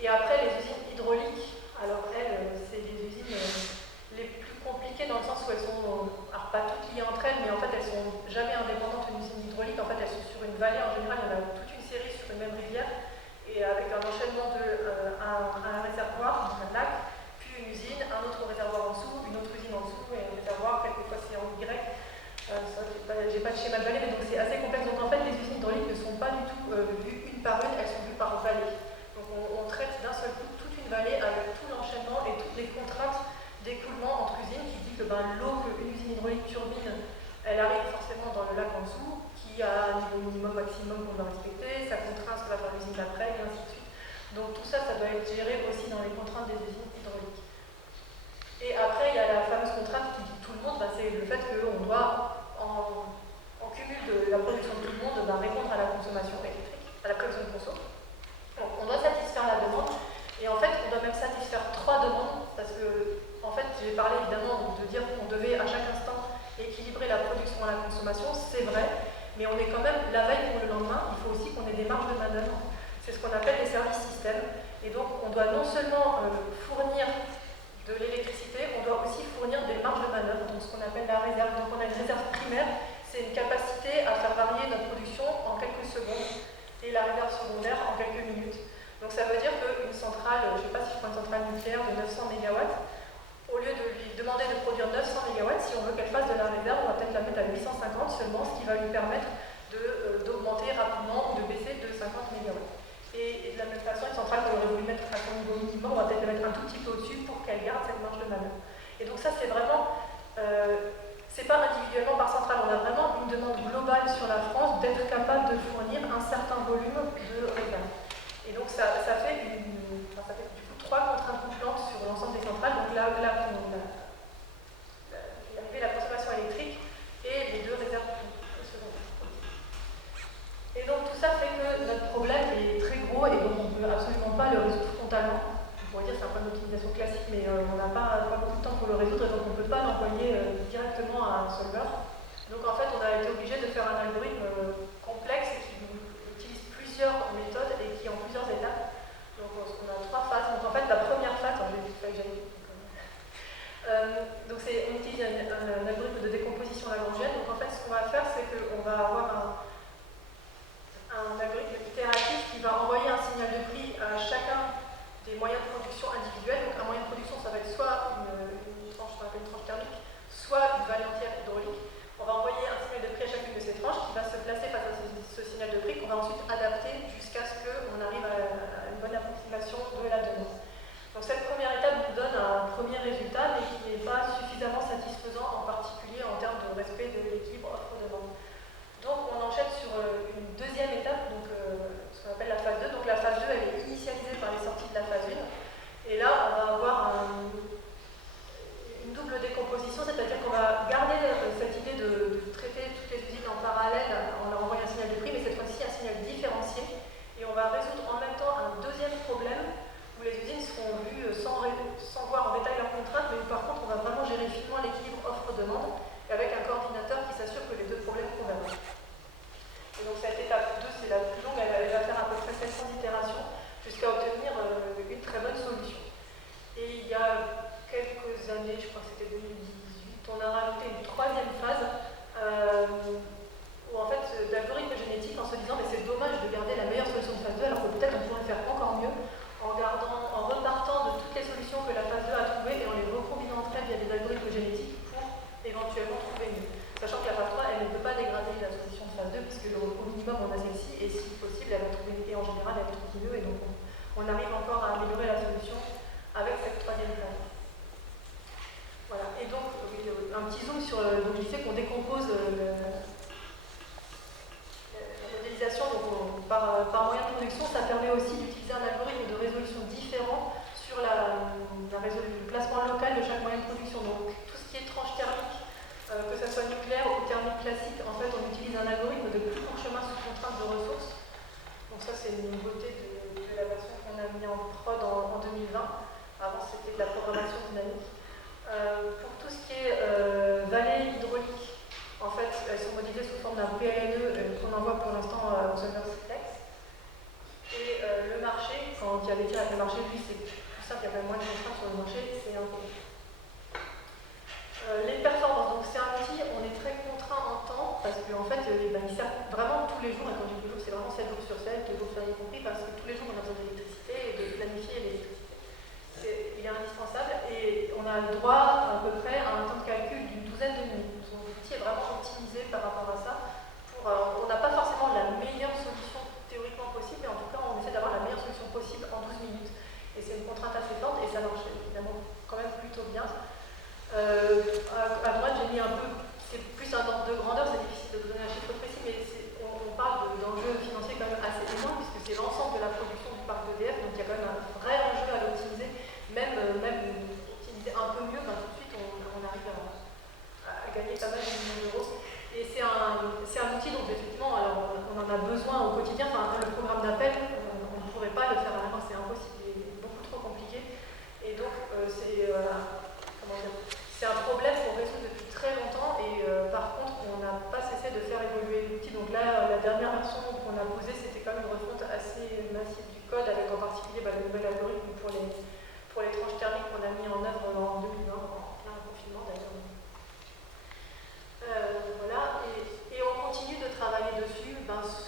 Et après, les usines hydrauliques, alors elles, c'est les usines les plus compliquées dans le sens où elles sont, alors pas toutes liées entre elles, mais en fait, elles sont jamais indépendantes d'une usine hydraulique. En fait, elles sont sur une vallée. En général, il y en a toute une série sur une même rivière. Et avec un enchaînement un réservoir, un lac, puis une usine, un autre réservoir en dessous, une autre usine en dessous, et un réservoir, quelquefois c'est en Y. J'ai pas de schéma de vallée, mais donc c'est assez complexe. Donc en fait, les usines hydrauliques ne sont pas du tout vues une par une, elles sont vues par vallée. Donc on traite d'un seul coup toute une vallée avec tout l'enchaînement et toutes les contraintes d'écoulement entre usines qui dit que l'eau qu'une usine hydraulique turbine, elle arrive forcément dans le lac en dessous, qui a un niveau minimum maximum qu'on doit respecter, sa contrainte que va faire l'usine d'après, et ainsi de suite. Donc tout ça, ça doit être géré aussi dans les contraintes des usines hydrauliques. Et après, il y a la fameuse contrainte qui dit tout le monde, c'est le fait qu'on doit, en cumul de la production de tout le monde, répondre à la consommation électrique, à la prévision de conso. Donc on doit satisfaire la demande, et en fait, on doit même satisfaire 3 demandes, parce que, en fait, j'ai parlé évidemment de dire qu'on devait à chaque instant équilibrer la production à la consommation, c'est vrai. Mais on est quand même, la veille pour le lendemain, il faut aussi qu'on ait des marges de manœuvre. C'est ce qu'on appelle des services systèmes. Et donc, on doit non seulement fournir de l'électricité, on doit aussi fournir des marges de manœuvre, donc ce qu'on appelle la réserve. Donc, on a une réserve primaire, c'est une capacité à faire varier notre production en quelques secondes, et la réserve secondaire en quelques minutes. Donc, ça veut dire qu'une centrale, je ne sais pas si je prends une centrale nucléaire de 900 MW, au lieu de lui demander de produire 900 MW, si on veut qu'elle fasse de la réserve, on va peut-être la mettre à 850 seulement, ce qui va lui permettre d'augmenter rapidement ou de baisser de 50 MW. Et de la même façon, une centrale qu'on aurait voulu mettre à son niveau minimum, on va peut-être la mettre un tout petit peu au-dessus pour qu'elle garde cette marge de manœuvre. Et donc ça, c'est vraiment, c'est pas individuellement par centrale, on a vraiment une demande globale sur la France d'être capable de fournir un certain volume de réserve. Et donc ça fait du coup 3 contraintes couplantes sur l'ensemble des centrales. Donc là on a la consommation électrique et les 2 réserves secondaires. Et donc tout ça fait que notre problème est très gros et donc on ne peut absolument pas le résoudre frontalement. On pourrait dire que c'est un problème d'optimisation classique, mais on n'a pas beaucoup de temps pour le résoudre. peut pas l'envoyer directement à un solver. Donc en fait, on a été obligé de faire un algorithme complexe qui utilise plusieurs méthodes et qui est en plusieurs étapes. Donc on a 3 phases. Donc en fait, la première phase, on utilise un algorithme de décomposition lagrangienne. Donc en fait, ce qu'on va faire, c'est qu'on va avoir un algorithme itératif qui va envoyer un signal de prix à chacun des moyens de production individuels. Donc un moyen de production, ça va être soit une tranche, qu'on appelle une tranche thermique, soit une vallée entière hydraulique. On va envoyer un signal de prix à chacune de ces tranches qui va se placer face à ce signal de prix qu'on va ensuite adapter jusqu'à ce qu'on arrive à une bonne approximation de la demande. Donc cette première étape nous donne un premier résultat, mais qui n'est pas suffisamment satisfaisant, en particulier en termes de respect de l'équilibre offre-demande. Donc on enchaîne sur une deuxième étape, donc, ce qu'on appelle la phase 2. Donc la phase 2, elle est initialisée par les sorties de la phase 1. Et là, on va avoir une double décomposition, c'est-à-dire qu'on va garder cette idée de traiter toutes les usines en parallèle en leur envoyant un signal de prix, mais cette fois-ci un signal différencié. Et on va résoudre en même temps un deuxième problème où les usines seront vues sans voir en détail leurs contraintes, mais où par contre on va vraiment gérer finement l'équilibre offre-demande avec un coordinateur qui s'assure que les deux problèmes convergent. Et donc cette étape 2, c'est la plus longue, elle va faire à peu près 700 itérations jusqu'à obtenir une très bonne solution. Et il y a quelques années, je crois que c'était 2018, on a rajouté une troisième phase où en fait d'algorithme génétique en se disant mais c'est dommage de garder la meilleure solution de phase 2 alors que peut-être on pourrait le faire encore mieux en repartant de toutes les solutions que la phase 2 a trouvées et en les recombinant entre elles via des algorithmes génétiques pour éventuellement trouver mieux. Sachant que la phase 3, elle ne peut pas dégrader la solution de phase 2 puisque au minimum on a celle-ci et si possible elle va trouver, et en général elle trouve mieux et donc on arrive encore à améliorer la solution avec cette troisième phase. Voilà, et donc un petit zoom sur donc je disais qu'on décompose la modélisation donc par moyen de production, ça permet aussi d'utiliser un algorithme de résolution différent sur le placement local de chaque moyen de production. Donc tout ce qui est tranche thermique, que ce soit nucléaire ou thermique classique, en fait on utilise un algorithme de plus court chemin sous contrainte de ressources. Donc ça c'est une nouveauté de la version qu'on a mis en prod en 2020. Avant c'était de la programmation dynamique. Pour tout ce qui est vallée hydraulique, en fait, elles sont modélisées sous forme d'un PLNE qu'on envoie pour l'instant au solver Simplex. Et le marché, quand il y avait dit avec le marché, lui c'est plus simple, il y a quand même moins de contraintes sur le marché, c'est un peu. Les performances, donc c'est un outil, on est très contraint en temps, parce qu'en fait, il sert vraiment tous les jours, et quand je dis tous les jours, c'est vraiment 7 jours sur 7, 2 jours fériés compris, parce que tous les jours on a besoin d'électricité et de planifier l'électricité. Il est indispensable et on a le droit à peu près à un temps de calcul d'une douzaine de minutes. Donc l'outil est vraiment optimisé par rapport à ça. On n'a pas forcément la meilleure solution théoriquement possible, mais en tout cas on essaie d'avoir la meilleure solution possible en 12 minutes. Et c'est une contrainte assez forte et ça marche évidemment quand même plutôt bien. À droite j'ai mis un peu, c'est plus un ordre de grandeur, c'est difficile de donner un chiffre précis, mais on parle d'enjeux financiers quand même assez énormes puisque c'est l'ensemble de la production du parc d'EDF, donc il y a quand même un vrai enjeu à l'optimiser. Même optimiser un peu mieux, tout de suite on arrive à gagner pas mal de millions d'euros. Et c'est un outil dont effectivement alors, on en a besoin au quotidien. Enfin, le programme d'appel, on ne pourrait pas le faire à l'avance, c'est impossible, il est beaucoup trop compliqué. Et donc c'est un problème qu'on résout depuis très longtemps et par contre on n'a pas cessé de faire évoluer l'outil. Donc là, la dernière version qu'on a posée, c'était quand même une refonte assez massive du code avec en particulier le nouvel algorithme pour les tranches thermiques qu'on a mis en œuvre en 2020, en plein confinement d'ailleurs. Voilà, et on continue de travailler dessus,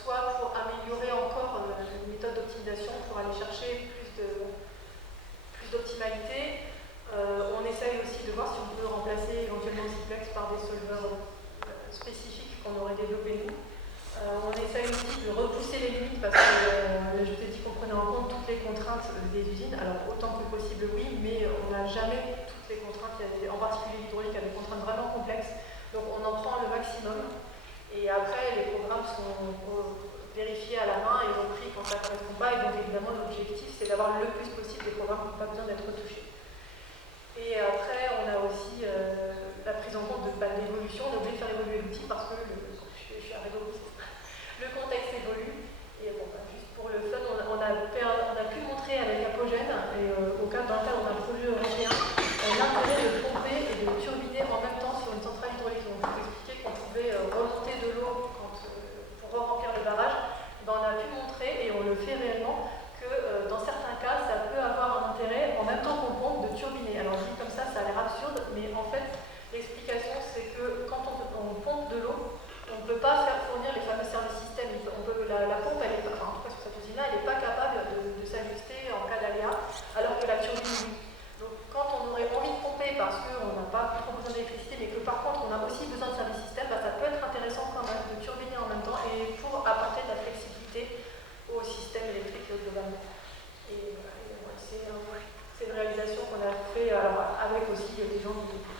soit pour améliorer encore une méthode d'optimisation, pour aller chercher plus d'optimalité. On essaye aussi de voir si on peut remplacer éventuellement Simplex par des solvers spécifiques qu'on aurait développés nous. On essaye aussi de repousser les limites parce que je vous ai dit qu'on prenait en compte toutes les contraintes des usines. Alors autant que possible oui, mais on n'a jamais toutes les contraintes. En particulier l'hydraulique a des contraintes vraiment complexes. Donc on en prend le maximum. Et après les programmes sont vérifiés à la main et repris quand ça ne correspond pas. Et donc évidemment l'objectif c'est d'avoir le plus possible des programmes qui n'ont pas besoin d'être retouchés. Et après on a aussi la prise en compte de l'évolution. On est obligé de faire évoluer l'outil parce que je suis arrivée au bout. Le contexte évolue et juste pour le fun, on a pu montrer avec Apogène, et dans le cadre on a un projet européen, l'intérêt de pomper et de turbiner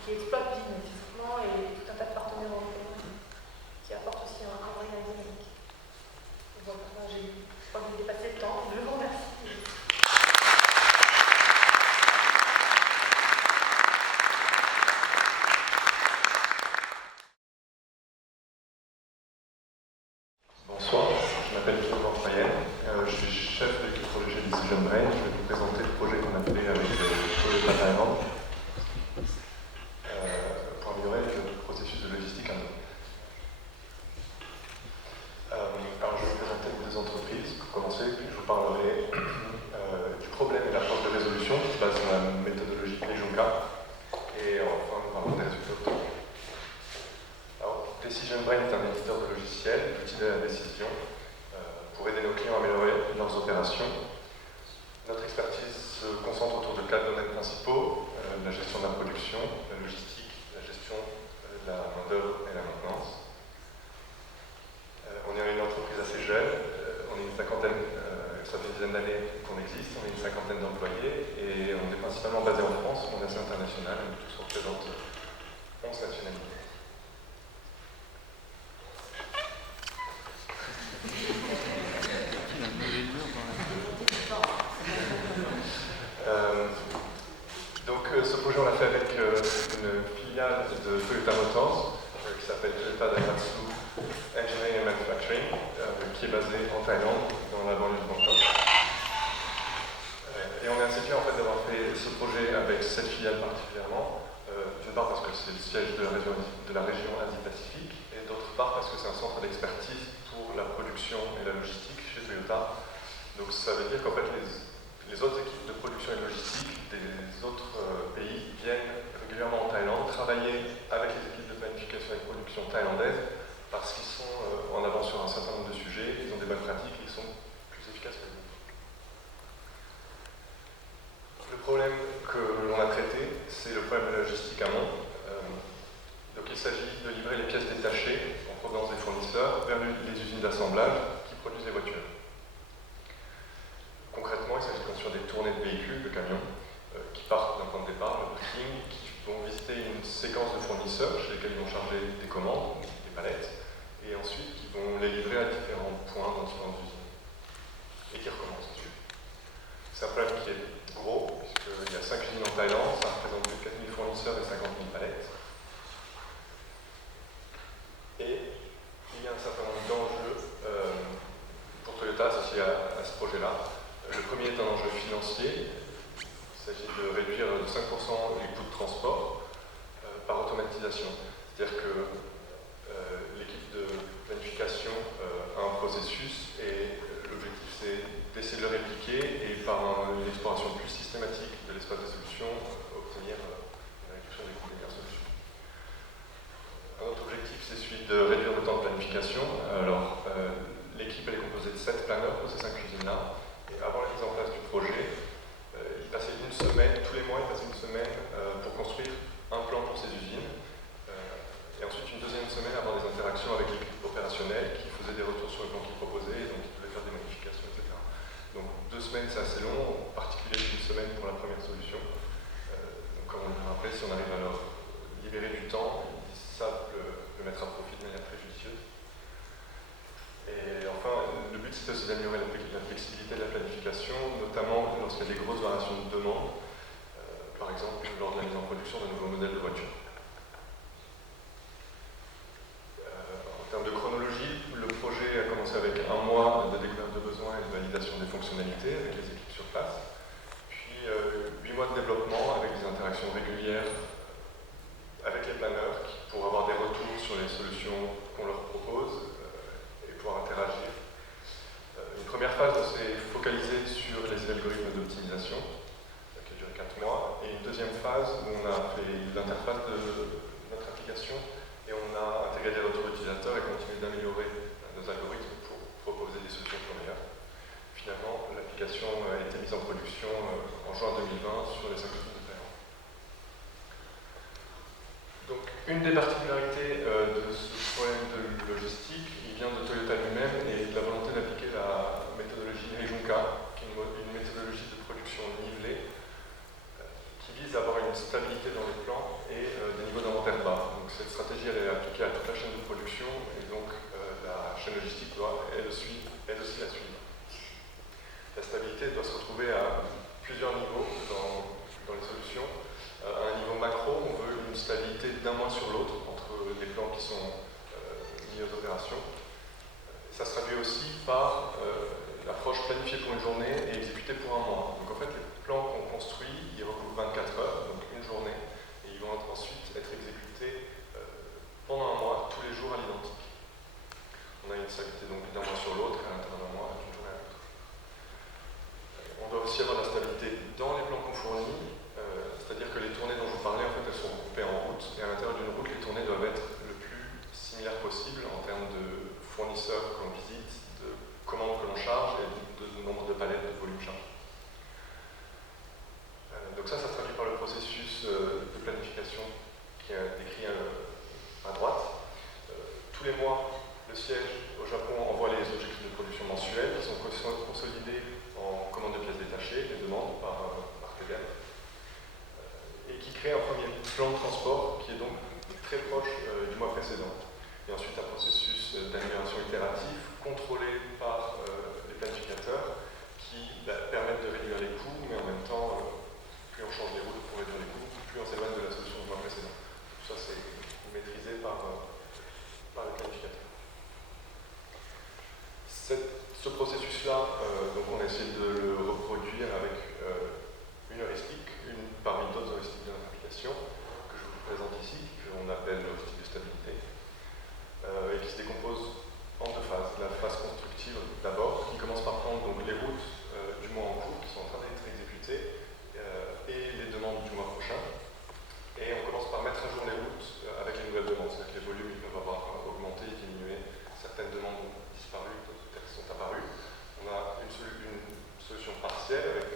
qui exploite l'usine effectivement, et tout un tas de partenaires européens qui apportent aussi un vrai dynamique. Voilà, je crois que j'ai dépassé le temps. Je vous remercie. Bonsoir, je m'appelle Guillaume Morfayel, je suis chef de l'équipe projet Decision Brain. Je vais vous présenter le projet qu'on a fait avec Toyota Thailand pour améliorer le processus de logistique à nous. Alors je vais vous présenter les deux entreprises pour commencer, puis je vous parlerai du problème et l'approche de résolution qui se base sur la méthodologie Pejunka, et enfin nous parlerons des résultats obtenus. Alors, Decision Brain est un éditeur de logiciels, d'outils de la décision, pour aider nos clients à améliorer leurs opérations. Notre expertise se concentre autour de 4 domaines principaux: la gestion de la production, la logistique, la gestion de la main-d'œuvre et la maintenance. On est une entreprise assez jeune, on est une cinquantaine, ça fait une dizaine d'années qu'on existe, on est une cinquantaine d'employés et on est principalement basé en France, on est assez international, on tous représente 11 nationalités. Donc ce projet on l'a fait avec une filiale de Toyota Motors qui s'appelle Toyota Daihatsu Engineering and Manufacturing, qui est basée en Thaïlande, dans la banlieue de Bangkok. Et on est assez fiers en fait d'avoir fait ce projet avec cette filiale particulièrement, d'une part parce que c'est le siège de la région Asie-Pacifique, et d'autre part parce que c'est un centre d'expertise pour la production et la logistique chez Toyota. Donc ça veut dire qu'en fait les autres équipes de production et de logistique des autres pays viennent régulièrement en Thaïlande travailler avec les équipes de planification et de production thaïlandaises parce qu'ils sont en avance sur un certain nombre de sujets, ils ont des bonnes pratiques et ils sont plus efficaces que nous. Le problème que l'on a traité, c'est le problème de la logistique amont. Donc il s'agit de livrer les pièces détachées en provenance des fournisseurs vers les usines d'assemblage qui produisent les voitures. Concrètement, il s'agit de construire des tournées de véhicules, de camions, qui partent d'un point de départ, le booking, qui vont visiter une séquence de fournisseurs chez lesquels ils vont charger des commandes, des palettes, et ensuite qui vont les livrer à différents points dans différentes usines, et qui recommencent ensuite. C'est un problème qui est gros, puisqu'il y a 5 usines en Thaïlande, ça représente plus de 4000 fournisseurs et 50 000 palettes. Et il y a un certain nombre d'enjeux pour Toyota associés à ce projet-là. Le premier est un enjeu financier. Il s'agit de réduire de 5% les coûts de transport par automatisation. C'est-à-dire que l'équipe de planification a un processus et l'objectif c'est d'essayer de le répliquer et par une exploration plus systématique de l'espace de solutions obtenir une réduction des coûts des meilleures solutions. Un autre objectif c'est celui de réduire le temps de planification. Alors l'équipe elle est composée de 7 planeurs pour ces 5 usines-là. Et avant la mise en place du projet, il passait une semaine, tous les mois, il passait une semaine pour construire un plan pour ces usines. Et ensuite une deuxième semaine avoir des interactions avec l'équipe opérationnelle qui faisait des retours sur le plan qu'ils proposaient, donc qui pouvait faire des modifications, etc. Donc 2 semaines c'est assez long, en particulier une semaine pour la première solution. Donc comme on l'a rappelé, si on arrive à leur libérer du temps, ils savent le mettre à profit de manière très judicieuse. Et enfin, le but c'est aussi d'améliorer la flexibilité de la planification, notamment lorsqu'il y a des grosses variations de demande, par exemple lors de la mise en production de nouveaux modèles de voitures. En termes de chronologie, le projet a commencé avec 1 mois de découverte de besoins et de validation des fonctionnalités avec les équipes sur place, puis 8 mois de développement avec des interactions régulières avec les planeurs pour avoir des retours sur les solutions qu'on leur propose et pouvoir interagir. Une première phase, on s'est focalisé sur les algorithmes d'optimisation, qui a duré 4 mois, et une deuxième phase où on a fait l'interface de notre application et on a intégré des retours utilisateurs et continué d'améliorer nos algorithmes pour proposer des solutions plus meilleures. Finalement, l'application a été mise en production en juin 2020 sur les 5 usines de Thaïlande. Donc, une des particularités de ce problème de logistique, il vient de Toyota lui-même et de la volonté d'appliquer la méthodologie Pejunka, qui est une méthodologie de production nivelée, qui vise à avoir une stabilité dans les plans et vers bas. Donc cette stratégie elle est appliquée à toute la chaîne de production et donc la chaîne logistique doit elle aussi la suivre. La stabilité doit se retrouver à plusieurs niveaux dans les solutions. À un niveau macro, on veut une stabilité d'un mois sur l'autre entre les plans qui sont mis aux opérations. Ça se traduit aussi par l'approche planifiée pour une journée et exécutée pour un mois. Donc en fait, les plans qu'on construit, ils recouvrent 24 heures, donc une journée, et ils vont ensuite être exécutés pendant un mois, tous les jours à l'identique. On a une stabilité donc d'un mois sur l'autre, à l'intérieur d'un mois, d'une journée à l'autre. On doit aussi avoir de la stabilité dans les plans qu'on fournit, c'est-à-dire que les tournées dont je vous parlais, en fait, elles sont groupées en routes, et à l'intérieur d'une route, les tournées doivent être le plus similaires possible en termes de fournisseurs que l'on visite, de commandes que l'on charge et de nombre de palettes de volume chargé. Donc ça se traduit par le processus de planification qui est décrit à droite. Tous les mois, le siège au Japon envoie les objectifs de production mensuels qui sont consolidés en commandes de pièces détachées, les demandes par TDM, et qui crée un premier plan de transport qui est donc très proche du mois précédent. Et ensuite un processus d'amélioration itérative contrôlé par les planificateurs qui permettent de réduire les coûts, mais en même temps, plus on change les routes pour réduire les coûts, plus on s'éloigne de la solution du mois précédent. Tout ça c'est maîtrisé par les planificateurs. Ce processus-là, donc on a essayé de le reproduire avec une heuristique, une parmi d'autres heuristiques de notre application, que je vous présente ici, qu'on appelle l'heuristique de stabilité, et qui se décompose en deux phases. La phase constructive d'abord, qui commence par prendre donc, les routes du mois en cours, qui sont en train d'être exécutées, et les demandes du mois prochain. Et on commence par mettre à jour les routes avec les nouvelles demandes, c'est-à-dire que les volumes ils peuvent avoir augmenté, diminué, certaines demandes ont disparu, d'autres sont apparues. On a une solution partielle avec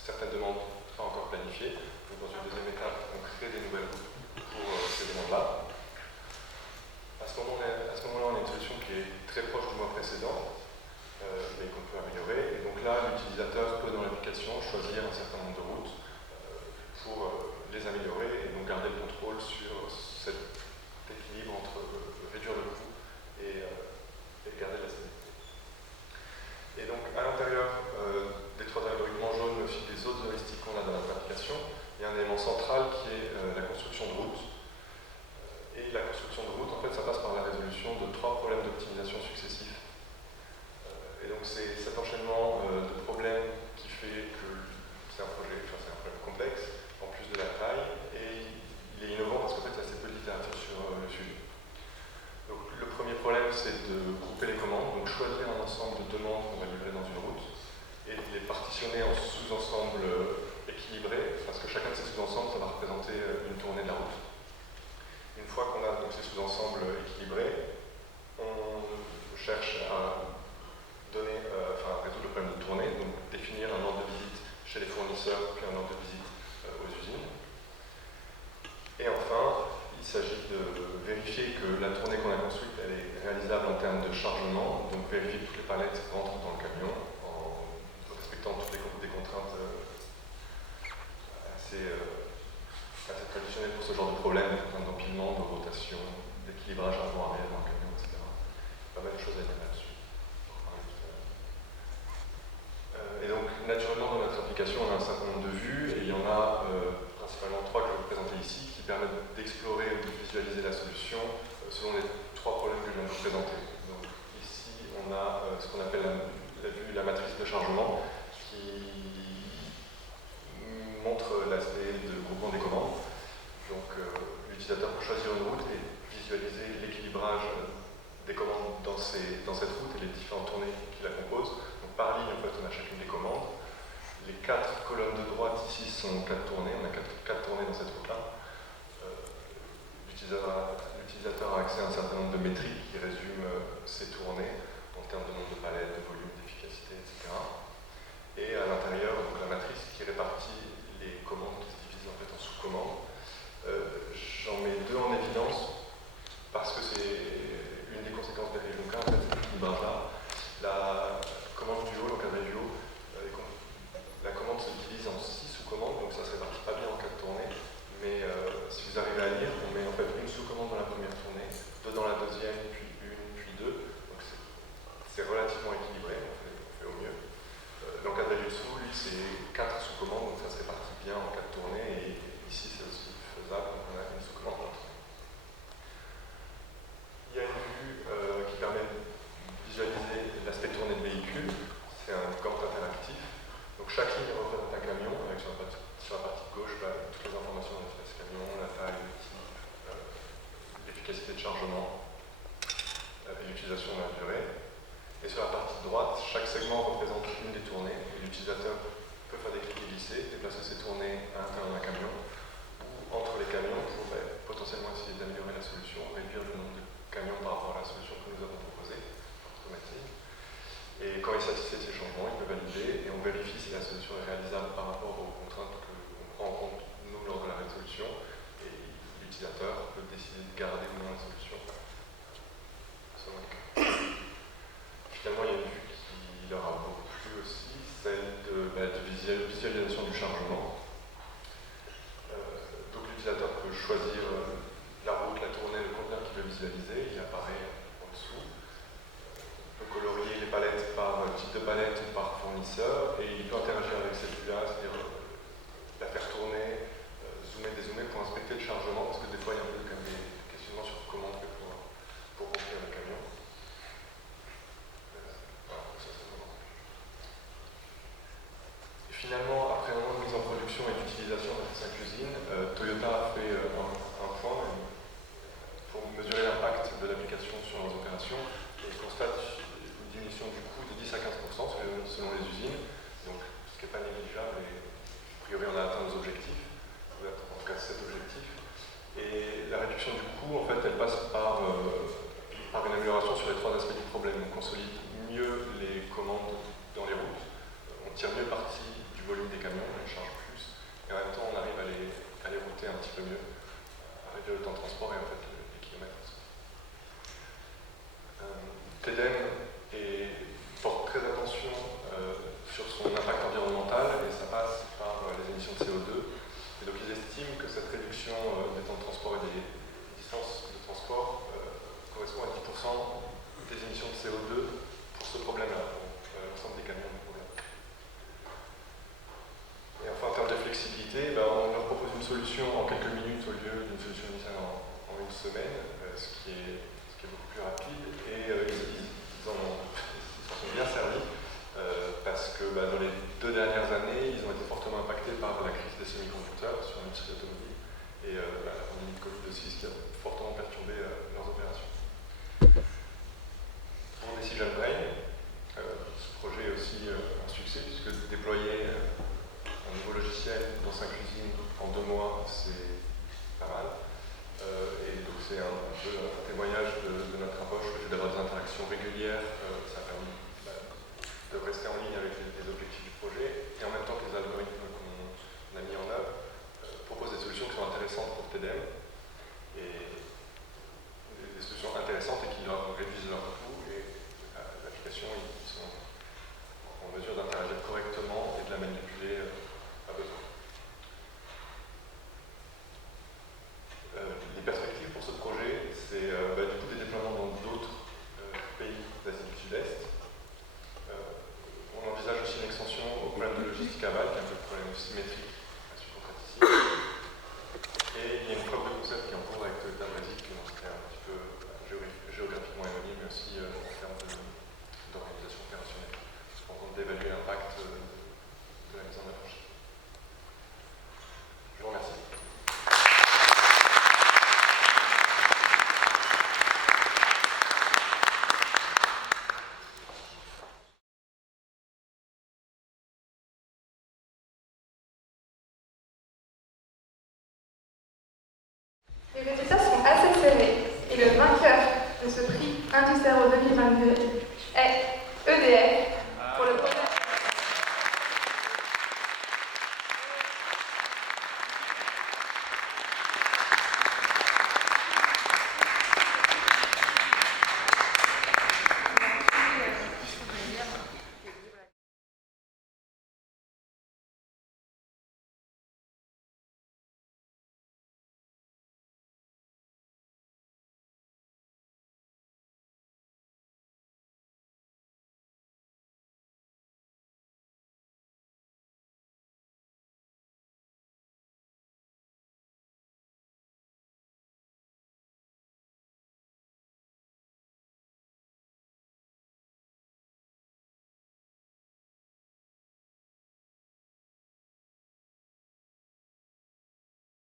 certaines demandes pas encore planifiées. Donc dans une deuxième étape, on crée des nouvelles routes pour ces demandes-là. À ce moment-là, on a une solution qui est très proche du mois précédent, mais qu'on peut améliorer. Et donc là, l'utilisateur peut dans l'application choisir un certain nombre de routes pour les améliorer et donc garder le contrôle sur cet équilibre entre réduire le coût et garder la stabilité. Et donc à l'intérieur des trois algorithmes en jaune, mais aussi des autres heuristiques qu'on a dans notre application, il y a un élément central qui est la construction de routes. Et la construction de routes, en fait, ça passe par la résolution de trois problèmes d'optimisation successifs. Et donc c'est cet enchaînement de problèmes qui fait que c'est un problème complexe, en plus de la taille, et il est innovant parce qu'en fait, il y a assez peu de littérature sur le sujet. Donc le premier problème, c'est de grouper les commandes, donc choisir un ensemble de demandes qu'on va livrer dans une route, et les partitionner en sous-ensembles équilibrés, parce que chacun de ces sous-ensembles, ça va représenter une tournée de la route. Une fois qu'on a donc ces sous-ensembles équilibrés, on cherche à résoudre le problème de tournée, donc définir un ordre de visite chez les fournisseurs, puis un ordre de visite aux usines. Et enfin, il s'agit de vérifier que la tournée qu'on a construite, elle est réalisable en termes de chargement, donc vérifier que toutes les palettes rentrent dans le camion en respectant toutes les contraintes assez traditionnelles pour ce genre de problème, des contraintes d'empilement, de rotation, d'équilibrage avant-arrière dans le camion, etc. Pas mal de choses à dire là-dessus. Et donc, naturellement, dans notre application, on a un certain nombre de vues, et il y en a principalement trois que je vais vous présenter ici, qui permettent d'explorer ou de visualiser la solution selon les trois problèmes que je viens de vous présenter. Donc, ici, on a ce qu'on appelle la matrice de chargement, qui montre l'aspect de groupement des commandes. Donc, l'utilisateur peut choisir une route et visualiser l'équilibrage des commandes dans cette route et les différentes tournées qui la composent. Donc, par ligne, en fait, on a chacune des commandes. Les 4 colonnes de droite ici sont 4 tournées, on a 4 tournées dans cette route-là. L'utilisateur a accès à un certain nombre de métriques qui résument ces tournées en termes de nombre de palettes, de volume, d'efficacité, etc. Et à l'intérieur, donc la matrice qui répartit les commandes qui se divisent en fait en sous-commandes. J'en mets deux en évidence parce que c'est une des conséquences des régions K, en fait, c'est l'équilibrage-là. La commande du haut, donc la review, la commande se divise en 6 sous-commandes, donc ça ne se répartit pas bien en 4 tournées, mais deuxième, puis une, puis deux. Donc c'est relativement équilibré, on fait au mieux. L'encadré du dessous, lui, c'est 4 sous-commandes, donc ça se répartit bien en 4 tournées, et ici c'est aussi faisable, donc on a une sous-commande. Il y a une vue qui permet de visualiser l'aspect tourné de véhicule. C'est un gant interactif. Donc chaque ligne représente un camion, avec sur la partie gauche toutes les informations de l'espace camion, la taille, le type, l'efficacité de chargement, et l'utilisation de la durée. Et sur la partie droite, chaque segment représente une des tournées, et l'utilisateur peut faire des clics et glisser, déplacer ses tournées à l'intérieur d'un camion, ou entre les camions pour potentiellement essayer d'améliorer la solution, réduire le nombre de camions par rapport à la solution que nous avons proposée, automatique. Et quand il satisfait ces changements, il peut valider, et on vérifie si la solution est réalisable par rapport aux contraintes que l'on prend en compte, nous, lors de la résolution, et l'utilisateur peut décider de garder ou non la solution. Finalement, il y a une vue qui leur a beaucoup plu aussi, celle de visualisation du chargement. Donc l'utilisateur peut choisir la route, la tournée, le conteneur qu'il veut visualiser, il apparaît en dessous. On peut colorier les palettes par type de palette ou par fournisseur, et il peut interagir avec cette vue-là, c'est-à-dire la faire tourner, zoomer, dézoomer pour inspecter le chargement, parce que des fois il y a un peu comme des questionnements sur comment on fait pour remplir le camion. Et finalement, après un an de mise en production et d'utilisation de ces 5 usines, Toyota a fait un point pour mesurer l'impact de l'application sur leurs opérations, et constate une diminution du coût de 10 à 15% selon les usines, donc ce qui n'est pas négligeable, et a priori on a atteint nos objectifs, en tout cas cet objectif. Et la réduction du coût, en fait, elle passe par une amélioration sur les 3 aspects du problème. On consolide mieux les commandes dans les routes, on tire mieux parti du volume des camions, on les charge plus, et en même temps on arrive à les router un petit peu mieux, à réduire le temps de transport et en fait les kilomètres. TEDEM porte très attention sur son impact environnemental, et ça passe par les émissions de CO2. Et donc ils estiment que cette réduction des temps de transport et des distances de transport correspond à 10% des émissions de CO2 pour ce problème-là, pour l'ensemble des camions de problème. Et enfin, en termes de flexibilité, on leur propose une solution en quelques minutes au lieu d'une solution initiale en une semaine, ce qui est beaucoup plus rapide, et ils s'en sont bien servis. Parce que dans les 2 dernières années, ils ont été fortement impactés par la crise des semi-conducteurs sur l'industrie automobile, et la pandémie de Covid aussi, ce qui a fortement perturbé leurs opérations. Pour Decision Brain, ce projet est aussi un succès, puisque déployer un nouveau logiciel dans 5 usines en 2 mois, c'est pas mal. Et donc c'est un peu un témoignage de notre approche, le fait d'avoir des interactions régulières, ça a permis de rester en ligne avec les objectifs du projet, et en même temps que les algorithmes qu'on a mis en œuvre proposent des solutions qui sont intéressantes pour TEDEM. Et